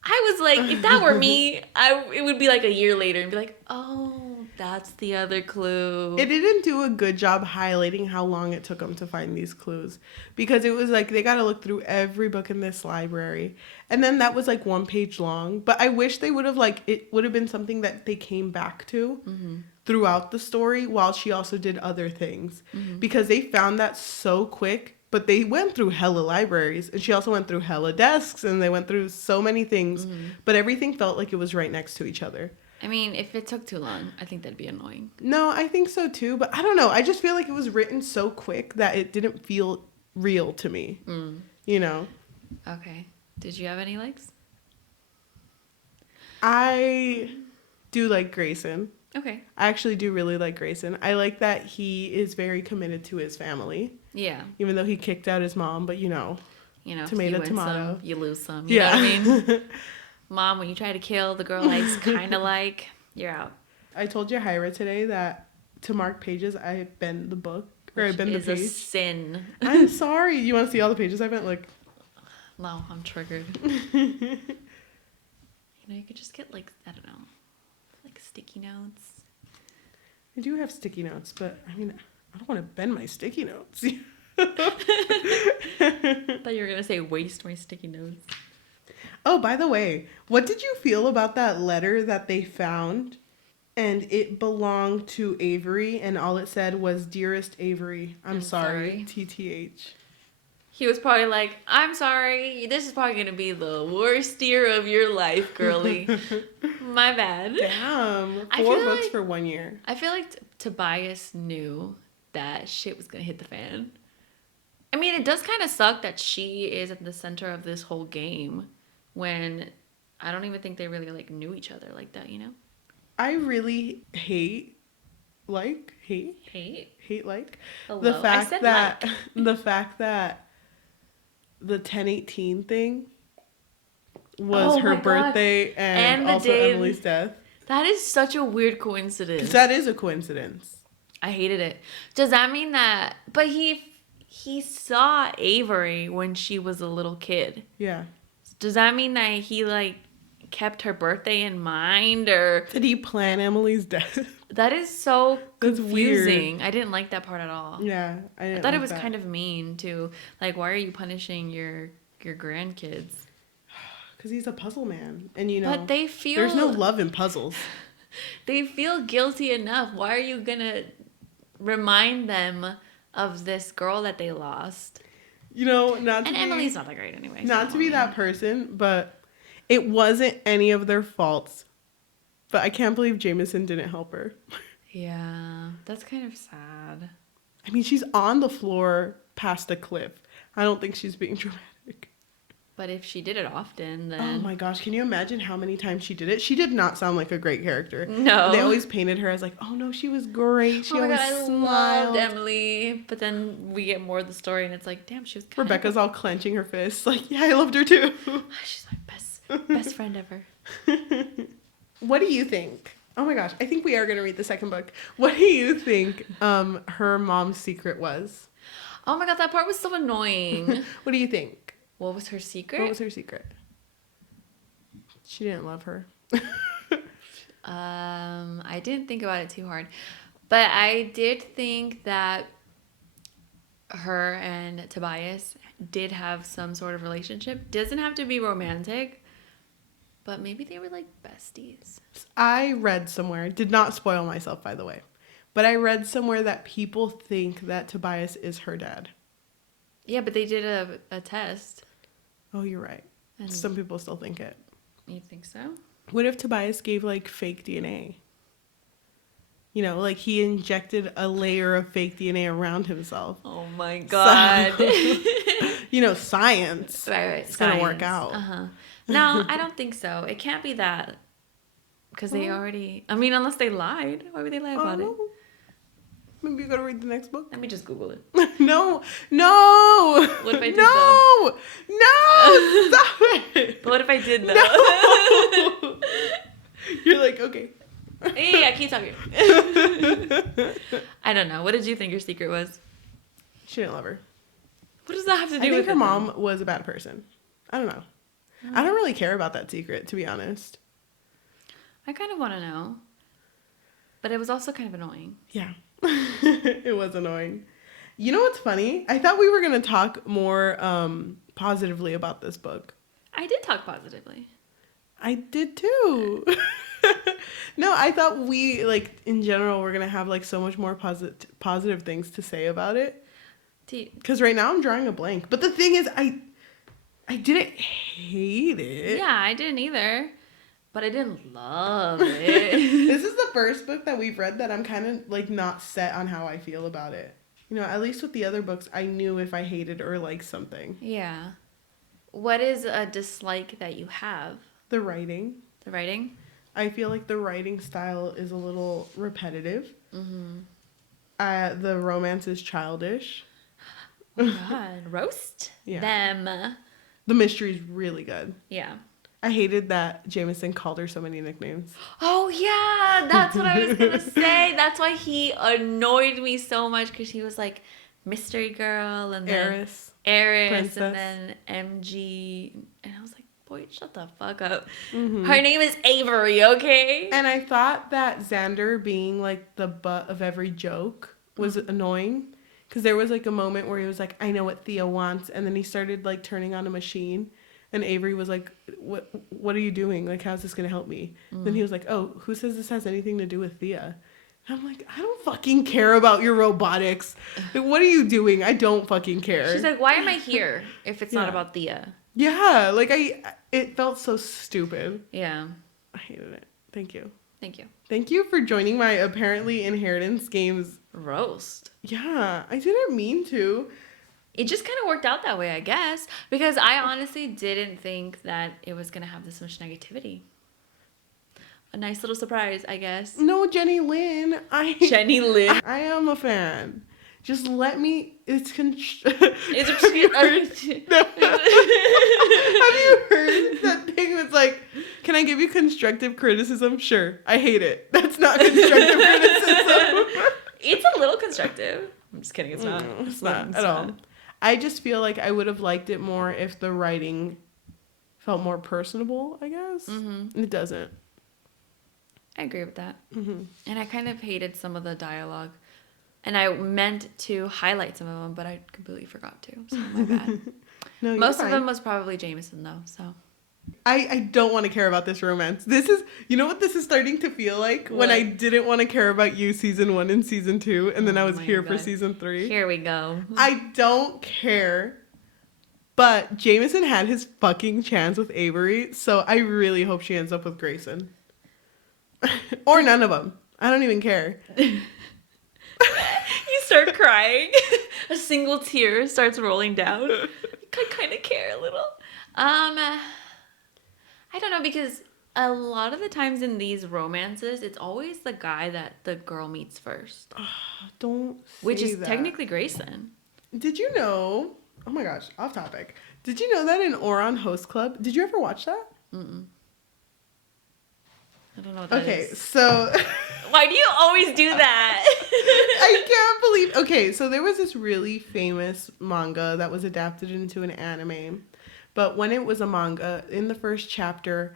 I was like, if that were me, it would be like a year later and be like, oh, that's the other clue. It didn't do a good job highlighting how long it took them to find these clues. Because it was like, they got to look through every book in this library. And then that was like 1 page long. But I wish they would have it would have been something that they came back to throughout the story while she also did other things. Because they found that so quick. But they went through hella libraries, and she also went through hella desks, and they went through so many things. But everything felt like it was right next to each other. I mean, if it took too long, I think that'd be annoying. No, I think so too. But I don't know. I just feel like it was written so quick that it didn't feel real to me. You know? Okay. Did you have any likes? I do like Grayson. Okay. I actually do really like Grayson. I like that he is very committed to his family. Yeah. Even though he kicked out his mom, but you know. You know, tomato, you win tomato. some, you lose some. You know what I mean? Mom, when you try to kill the girl likes, kind of like, you're out. I told Yajaira today that to mark pages, I bend the book. Or I bend the page. Which is a sin. I'm sorry. You want to see all the pages I bent? Look. No, I'm triggered. You know, you could just get, like, I don't know, like sticky notes. I do have sticky notes, but, I mean, I don't want to bend my sticky notes. I thought you were going to say waste my sticky notes. Oh, by the way, what did you feel about that letter that they found? And it belonged to Avery, and all it said was, "Dearest Avery, I'm sorry. TTH." He was probably like, "I'm sorry. This is probably going to be the worst year of your life, girly. My bad." Damn. 4 books for 1 year. I feel like Tobias knew that shit was going to hit the fan. I mean, it does kind of suck that she is at the center of this whole game when I don't even think they really, like, knew each other like that, you know? I really hate Hello? the fact that the 10/18 thing was her birthday and also Emily's death. That is such a weird coincidence. That is a coincidence. I hated it. Does that mean that? But he saw Avery when she was a little kid. Yeah. Does that mean that he, like, kept her birthday in mind, or did he plan Emily's death? That is so confusing. Weird. I didn't like that part at all. Yeah, I thought it was kind of mean too. Like, why are you punishing your grandkids? Because he's a puzzle man, and you know. But they feel there's no love in puzzles. They feel guilty enough. Why are you gonna remind them of this girl that they lost? You know, Emily's not that great anyway. Not to be that person, but it wasn't any of their faults. But I can't believe Jameson didn't help her. Yeah, that's kind of sad. I mean, she's on the floor past a cliff. I don't think she's being dramatic. But if she did it often, then... Oh my gosh, can you imagine how many times she did it? She did not sound like a great character. No. They always painted her as like, oh no, she was great. She always smiled. I loved Emily. But then we get more of the story and it's like, damn, she was kind Rebecca's all clenching her fists. Like, yeah, I loved her too. She's my best friend ever. What do you think? Oh my gosh, I think we are going to read the second book. What do you think her mom's secret was? Oh my god, that part was so annoying. What do you think? What was her secret? What was her secret? She didn't love her. I didn't think about it too hard. But I did think that her and Tobias did have some sort of relationship. Doesn't have to be romantic, but maybe they were like besties. I read somewhere, did not spoil myself by the way, but I read somewhere that people think that Tobias is her dad. Yeah, but they did a test. Oh, you're right. And some people still think it. You think so? What if Tobias gave like fake DNA? You know, like he injected a layer of fake DNA around himself. Oh my god. So, you know, science. Right. It's going to work out. No, I don't think so. It can't be that. Because they already... I mean, unless they lied. Why would they lie about it? Maybe you gotta read the next book. Let me just Google it. No. What if I did No, stop it. But what if I did though? No. You're like, okay. Yeah, keep talking. I don't know. What did you think your secret was? She didn't love her. What does that have to do with it? I think her mom was a bad person. I don't know. I don't really care about that secret, to be honest. I kind of want to know. But it was also kind of annoying. Yeah. It was annoying. You know what's funny? I thought we were going to talk more positively about this book. I did talk positively. I did too. No, I thought we, like, in general, we're going to have, like, so much more positive things to say about it. Because right now I'm drawing a blank. But the thing is, I didn't hate it. Yeah, I didn't either. But I didn't love it. This is the first book that we've read that I'm kind of, like, not set on how I feel about it. You know, at least with the other books, I knew if I hated or liked something. Yeah. What is a dislike that you have? The writing. The writing? I feel like the writing style is a little repetitive. Mm-hmm. The romance is childish. Oh my God. Roast them. The mystery's really good. Yeah. I hated that Jameson called her so many nicknames. Oh, yeah. That's what I was going to say. That's why he annoyed me so much, because he was like Mystery Girl and then Eris Princess. and then MG. And I was like, boy, shut the fuck up. Her name is Avery, okay? And I thought that Xander being like the butt of every joke was annoying. Because there was like a moment where he was like, I know what Thea wants. And then he started like turning on a machine. And Avery was like, what are you doing? Like, how's this going to help me? Then he was like, oh, who says this has anything to do with Thea? And I'm like, I don't fucking care about your robotics. Like, what are you doing? I don't fucking care. She's like, why am I here if it's not about Thea? Yeah, like it felt so stupid. Yeah. I hated it. Thank you. Thank you. Thank you for joining my apparently inheritance games roast. Yeah, I didn't mean to. It just kind of worked out that way, I guess, because I honestly didn't think that it was going to have this much negativity. A nice little surprise, I guess. No, Jenny Lynn. Jenny Lynn. I am a fan. Just let me. It's Have you heard that thing that's like, can I give you constructive criticism? Sure. I hate it. That's not constructive criticism. It's a little constructive. I'm just kidding. It's not. It's not at all. I just feel like I would have liked it more if the writing felt more personable, I guess. Mm-hmm. It doesn't. I agree with that. Mm-hmm. And I kind of hated some of the dialogue. And I meant to highlight some of them, but I completely forgot to. So my bad. No, most of them was probably Jameson, though. So I don't want to care about this romance. This is, you know what this is starting to feel like? What? When I didn't want to care about you season 1 and season 2, and then I was here for season 3. Here we go. I don't care. But Jameson had his fucking chance with Avery, so I really hope she ends up with Grayson. Or none of them. I don't even care. You start crying. A single tear starts rolling down. I kind of care a little. I don't know, because a lot of the times in these romances, it's always the guy that the girl meets first. Don't say Which is that. technically Grayson. Did you know? Oh my gosh, off topic. Did you know that in Oron Host Club? Did you ever watch that? Mm-mm. I don't know what that is. Okay, so... Why do you always do that? I can't believe... Okay, so there was this really famous manga that was adapted into an anime. But when it was a manga, in the first chapter,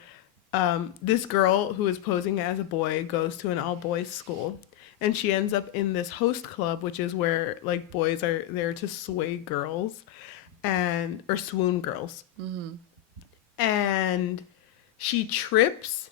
this girl who is posing as a boy goes to an all-boys school. And she ends up in this host club, which is where, like, boys are there to sway girls. Or swoon girls. Mm-hmm. And she trips...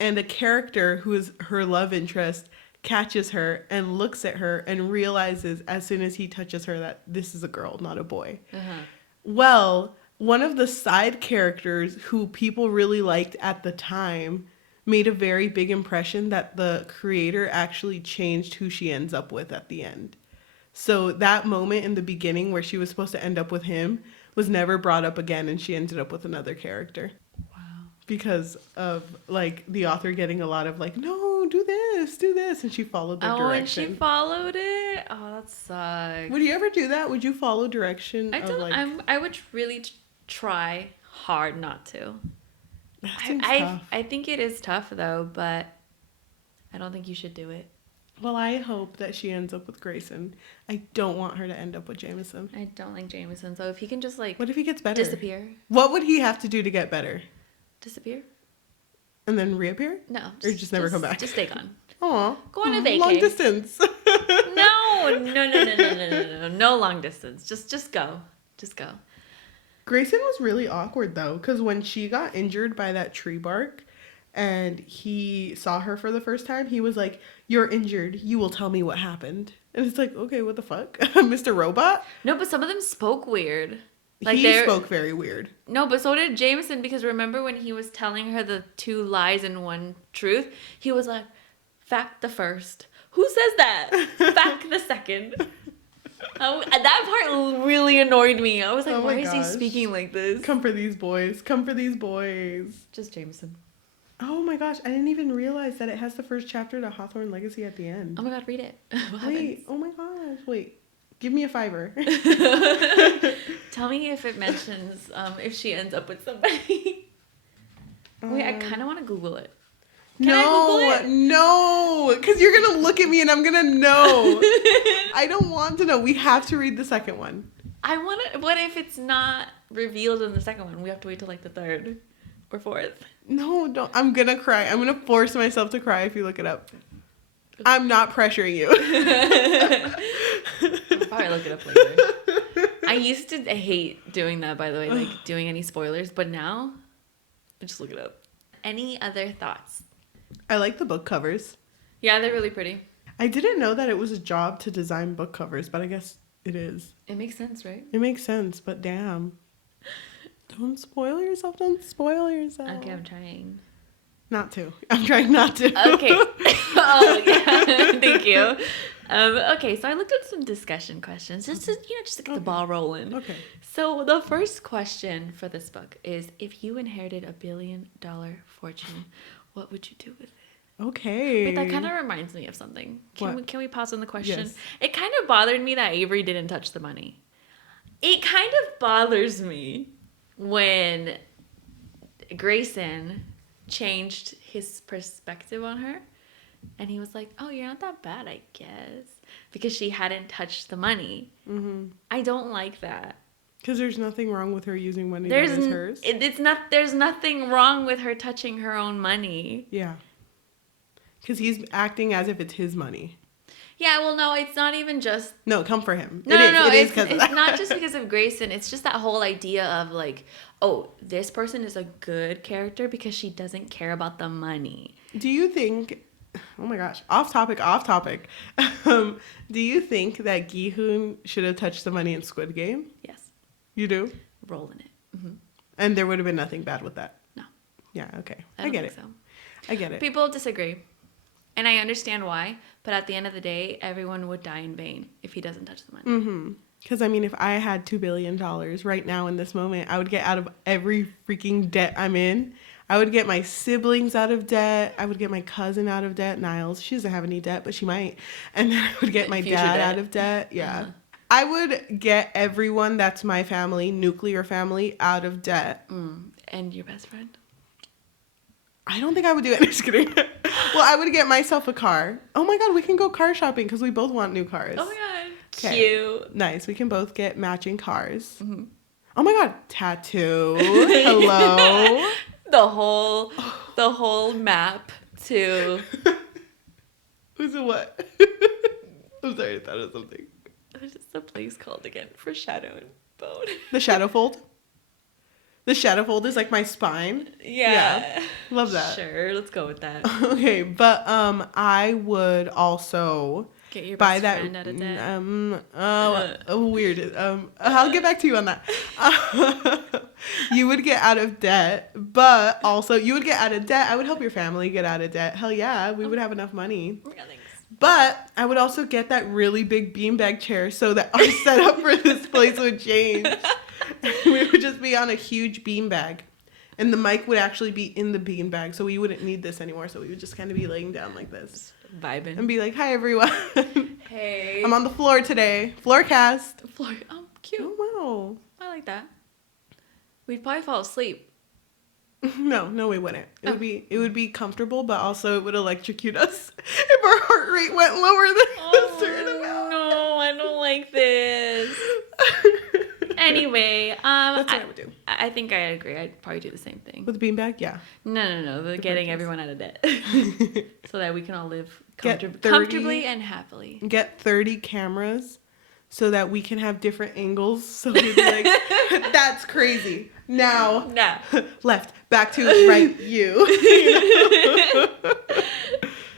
And a character who is her love interest catches her and looks at her and realizes as soon as he touches her that this is a girl, not a boy. Uh-huh. Well, one of the side characters who people really liked at the time made a very big impression that the creator actually changed who she ends up with at the end. So that moment in the beginning where she was supposed to end up with him was never brought up again, and she ended up with another character. Because of, like, the author getting a lot of, like, no, do this, and she followed the direction. And she followed it? Oh, that sucks. Would you ever do that? Would you follow direction? I would really try hard not to. That seems tough. I think it is tough, though, but I don't think you should do it. Well, I hope that she ends up with Grayson. I don't want her to end up with Jameson. I don't like Jameson, so if he can just, like... What if he gets better? Disappear. What would he have to do to get better? Disappear? And then reappear? No. Or just never come back? Just stay gone. Aw. Go on a vacay. Long distance. No. No long distance. Just go. Just go. Grayson was really awkward, though, because when she got injured by that tree bark and he saw her for the first time, he was like, you're injured. You will tell me what happened. And it's like, okay, what the fuck? Mr. Robot? No, but some of them spoke weird. Like he spoke very weird. No, but so did Jameson, because remember when he was telling her the 2 lies and 1 truth? He was like, fact the first. Who says that? Fact the second. That part really annoyed me. I was like, why is he speaking like this? Come for these boys. Come for these boys. Just Jameson. Oh my gosh, I didn't even realize that it has the first chapter to Hawthorn Legacy at the end. Oh my god, read it. Wait, oh my gosh, wait. Give me a $5. Tell me if it mentions if she ends up with somebody. Wait, I kind of want to Google it. Can I Google it? No, because you're going to look at me and I'm going to know. I don't want to know. We have to read the second one. I want to. What if it's not revealed in the second one? We have to wait till like the third or fourth. No, don't. I'm going to cry. I'm going to force myself to cry if you look it up. I'm not pressuring you. I'll probably look it up later. I used to hate doing that, by the way, like doing any spoilers, but now I just look it up. Any other thoughts? I like the book covers. Yeah, they're really pretty. I didn't know that it was a job to design book covers, but I guess it is. It makes sense, right? It makes sense, but damn. Don't spoil yourself. Don't spoil yourself. Okay, I'm trying. Not to. I'm trying not to. Okay. Oh, yeah. Thank you. Okay, so I looked at some discussion questions just to get the ball rolling. Okay. So the first question for this book is, if you inherited $1 billion fortune, what would you do with it? Okay. Wait, that kind of reminds me of something. Can we pause on the question? Yes. It kind of bothered me that Avery didn't touch the money. It kind of bothers me when Grayson changed his perspective on her. And he was like, oh, you're not that bad, I guess. Because she hadn't touched the money. Mm-hmm. I don't like that. Because there's nothing wrong with her using money that is hers. There's nothing wrong with her touching her own money. Yeah. Because he's acting as if it's his money. Yeah, well, no, it's not even just... No, come for him. No, it's not just because of Grayson. It's just that whole idea of like, oh, this person is a good character because she doesn't care about the money. Do you think... Oh my gosh, off topic. Do you think that Gi-hoon should have touched the money in Squid Game? Yes. You do? Rolling it. Mm-hmm. And there would have been nothing bad with that? No. Yeah, okay. I get it. So. I get it. People disagree. And I understand why. But at the end of the day, everyone would die in vain if he doesn't touch the money. Mm-hmm. Because, I mean, if I had $2 billion right now in this moment, I would get out of every freaking debt I'm in. I would get my siblings out of debt. I would get my cousin out of debt. Niles, she doesn't have any debt, but she might. And then I would get my dad out of debt. Yeah. Uh-huh. I would get everyone that's my family, nuclear family, out of debt. And your best friend? I don't think I would do it. Just kidding. Well, I would get myself a car. Oh my God, we can go car shopping because we both want new cars. Oh my God. Kay. Cute. Nice. We can both get matching cars. Mm-hmm. Oh my God. Tattoo. Hello. The whole map to... Who's it what? I'm sorry, I thought of something. What is the place called again for shadow and bone? The shadow fold? The shadow fold is like my spine. Yeah. Love that. Sure, let's go with that. Okay, but I would also get your best friend out of debt. Weird. I'll get back to you on that. You would get out of debt, but also you would get out of debt. I would help your family get out of debt. Hell yeah, we would have enough money. Yeah, thanks. But I would also get that really big beanbag chair so that our setup for this place would change. We would just be on a huge beanbag. And the mic would actually be in the beanbag, so we wouldn't need this anymore. So we would just kind of be laying down like this. Vibing. And be like, hi, everyone. Hey. I'm on the floor today. Floorcast. Oh, cute. Oh, wow. I like that. We'd probably fall asleep. No, we wouldn't. It would be comfortable, but also it would electrocute us if our heart rate went lower than a certain amount. No, I don't like this. Anyway, that's what I would do. I think I agree. I'd probably do the same thing. With the beanbag, yeah. No. Getting everyone out of debt so that we can all live comfortably and happily. Get 30 cameras so that we can have different angles. So we'd be like, that's crazy. Now, left, back to right, you.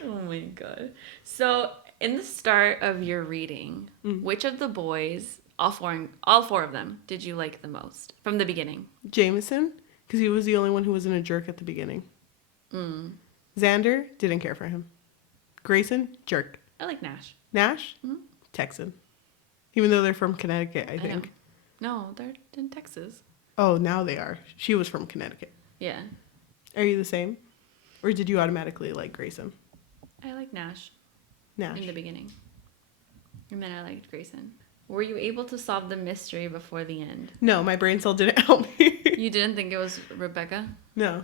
Oh my God. So in the start of your reading, which of the boys, all four of them, did you like the most from the beginning? Jameson, because he was the only one who wasn't a jerk at the beginning. Xander, didn't care for him. Grayson, jerk. I like Nash. Nash, Texan. Even though they're from Connecticut, I think. No, they're in Texas. Oh, now they are. She was from Connecticut. Yeah. Are you the same? Or did you automatically like Grayson? I like Nash. In the beginning. And then I liked Grayson. Were you able to solve the mystery before the end? No, my brain cell didn't help me. You didn't think it was Rebecca? No.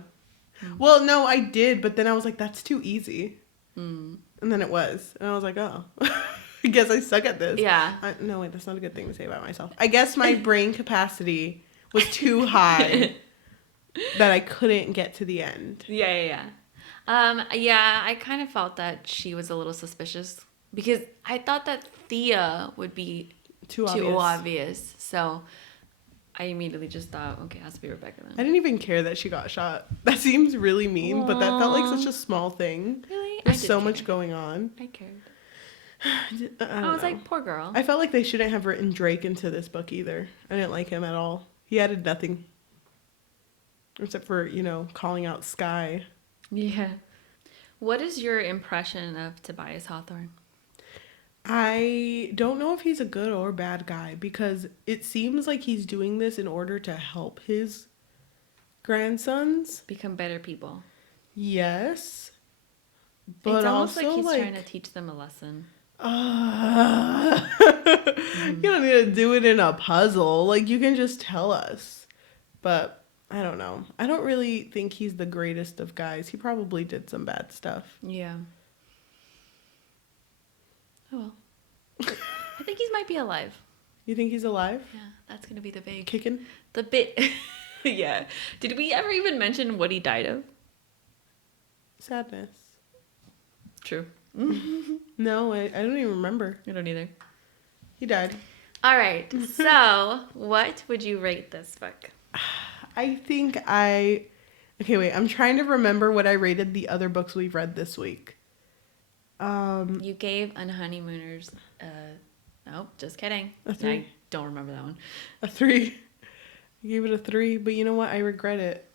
Well, no, I did, but then I was like, that's too easy. And then it was. And I was like, oh, I guess I suck at this. Yeah. No, wait, that's not a good thing to say about myself. I guess my brain capacity was too high that I couldn't get to the end. Yeah. I kind of felt that she was a little suspicious because I thought that Thea would be too obvious. So I immediately just thought, okay, it has to be Rebecca then. I didn't even care that she got shot. That seems really mean, but that felt like such a small thing. Really? There's so much going on. I cared. I was like, poor girl. I felt like they shouldn't have written Drake into this book either. I didn't like him at all. He added nothing. Except for, calling out Sky. Yeah. What is your impression of Tobias Hawthorne? I don't know if he's a good or bad guy because it seems like he's doing this in order to help his grandsons become better people. Yes. But it's almost also, like he's trying to teach them a lesson. You don't need to do it in a puzzle. Like, you can just tell us. But I don't know. I don't really think he's the greatest of guys. He probably did some bad stuff. Yeah. Oh, well. I think he might be alive. You think he's alive? Yeah, that's going to be the big... Kicking? The bit... Yeah. Did we ever even mention what he died of? Sadness. True. No, I don't even remember. I don't either. He died. All right. So, what would you rate this book? I think Okay, wait. I'm trying to remember what I rated the other books we've read this week. You gave Unhoneymooners nope, just kidding. A 3? I don't remember that one. A 3. I gave it a 3, but you know what? I regret it.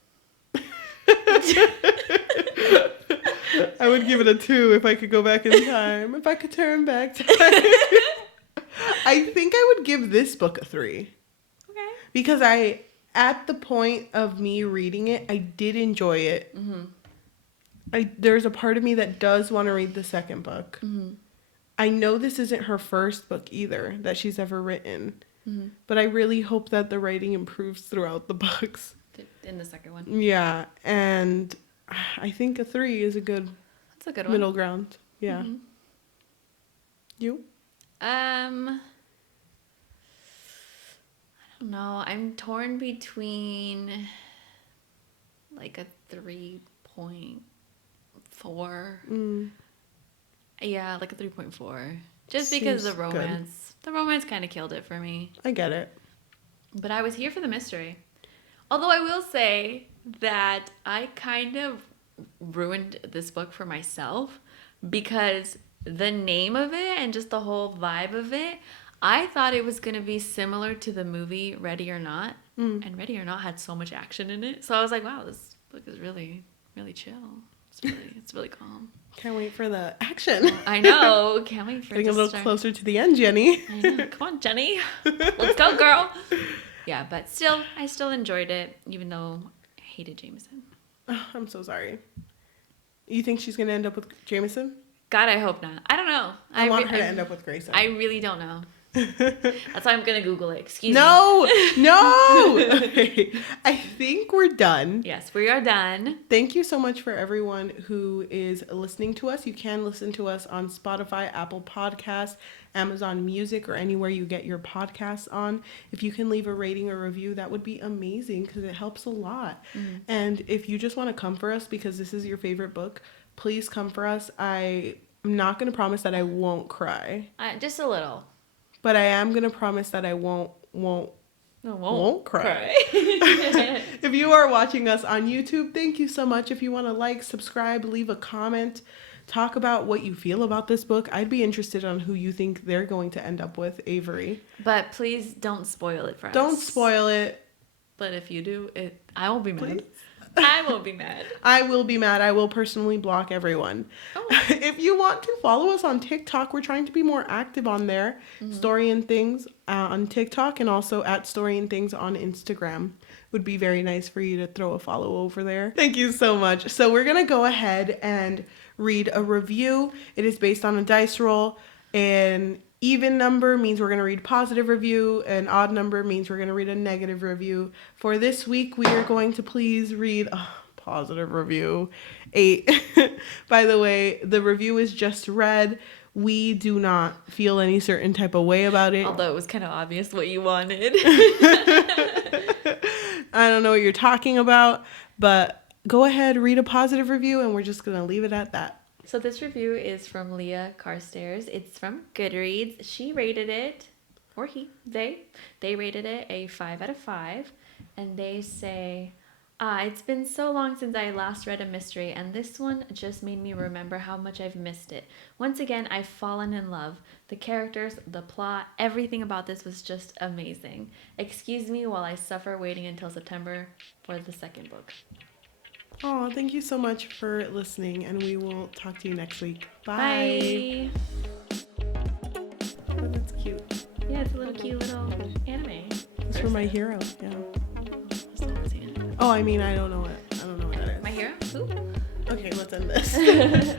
I would give it a 2 if I could go back in time. If I could turn back time. I think I would give this book a 3. Okay. Because at the point of me reading it, I did enjoy it. Mm-hmm. There's a part of me that does want to read the second book. Mm-hmm. I know this isn't her first book either that she's ever written. Mm-hmm. But I really hope that the writing improves throughout the books. In the second one. Yeah, and I think a 3 is a good... That's a good one. Middle ground. Yeah. Mm-hmm. You? I don't know. I'm torn between like a 3.4. Yeah, like a 3.4. Just because the romance. Good. The romance kind of killed it for me. I get it. But I was here for the mystery. Although I will say that I kind of ruined this book for myself because the name of it and just the whole vibe of it, I thought it was going to be similar to the movie Ready or Not. And Ready or Not had so much action in it. So I was like, wow, this book is really, really chill. It's really calm. Can't wait for the action. I know. Can't wait for it to Getting a little closer to the end, Jenny. I know. Come on, Jenny. Let's go, girl. Yeah, but still, I still enjoyed it, even though I hated Jameson. Oh, I'm so sorry. You think she's going to end up with Jameson? God, I hope not. I don't know. I want her to end up with Grayson. I really don't know. That's why I'm going to Google it. Excuse me. No! Okay. I think we're done. Yes, we are done. Thank you so much for everyone who is listening to us. You can listen to us on Spotify, Apple Podcasts, Amazon Music, or anywhere you get your podcasts on. If you can leave a rating or review, that would be amazing because it helps a lot. And if you just want to come for us because this is your favorite book, please come for us. I'm not going to promise that I won't cry. Just a little. But I am going to promise that I won't cry. If you are watching us on YouTube, thank you so much. If you want to like, subscribe, leave a comment, talk about what you feel about this book. I'd be interested on who you think they're going to end up with, Avery. But please don't spoil it for us. Don't spoil it. But if you do, I won't be mad. Please? I won't be mad. I will be mad. I will personally block everyone. Oh. If you want to follow us on TikTok, we're trying to be more active on there. Story and Things on TikTok and also at Story and Things on Instagram. Would be very nice for you to throw a follow over there. Thank you so much. So we're going to go ahead and read a review. It is based on a dice roll and Even number means we're going to read positive review, and odd number means we're going to read a negative review. For this week, we are going to please read positive review 8. By the way, the review is just read. We do not feel any certain type of way about it. Although it was kind of obvious what you wanted. I don't know what you're talking about, but go ahead, read a positive review, and we're just going to leave it at that. So this review is from Leah Carstairs. It's from Goodreads. She rated it, or they rated it a 5 out of 5. And they say, it's been so long since I last read a mystery, and this one just made me remember how much I've missed it. Once again, I've fallen in love. The characters, the plot, everything about this was just amazing. Excuse me while I suffer waiting until September for the second book. Oh, thank you so much for listening, and we will talk to you next week. Bye. Oh, that's cute. Yeah, it's a little cute little anime. It's for My Hero. Yeah. Oh, I mean, I don't know what that is. My Hero? Who? Okay, let's end this.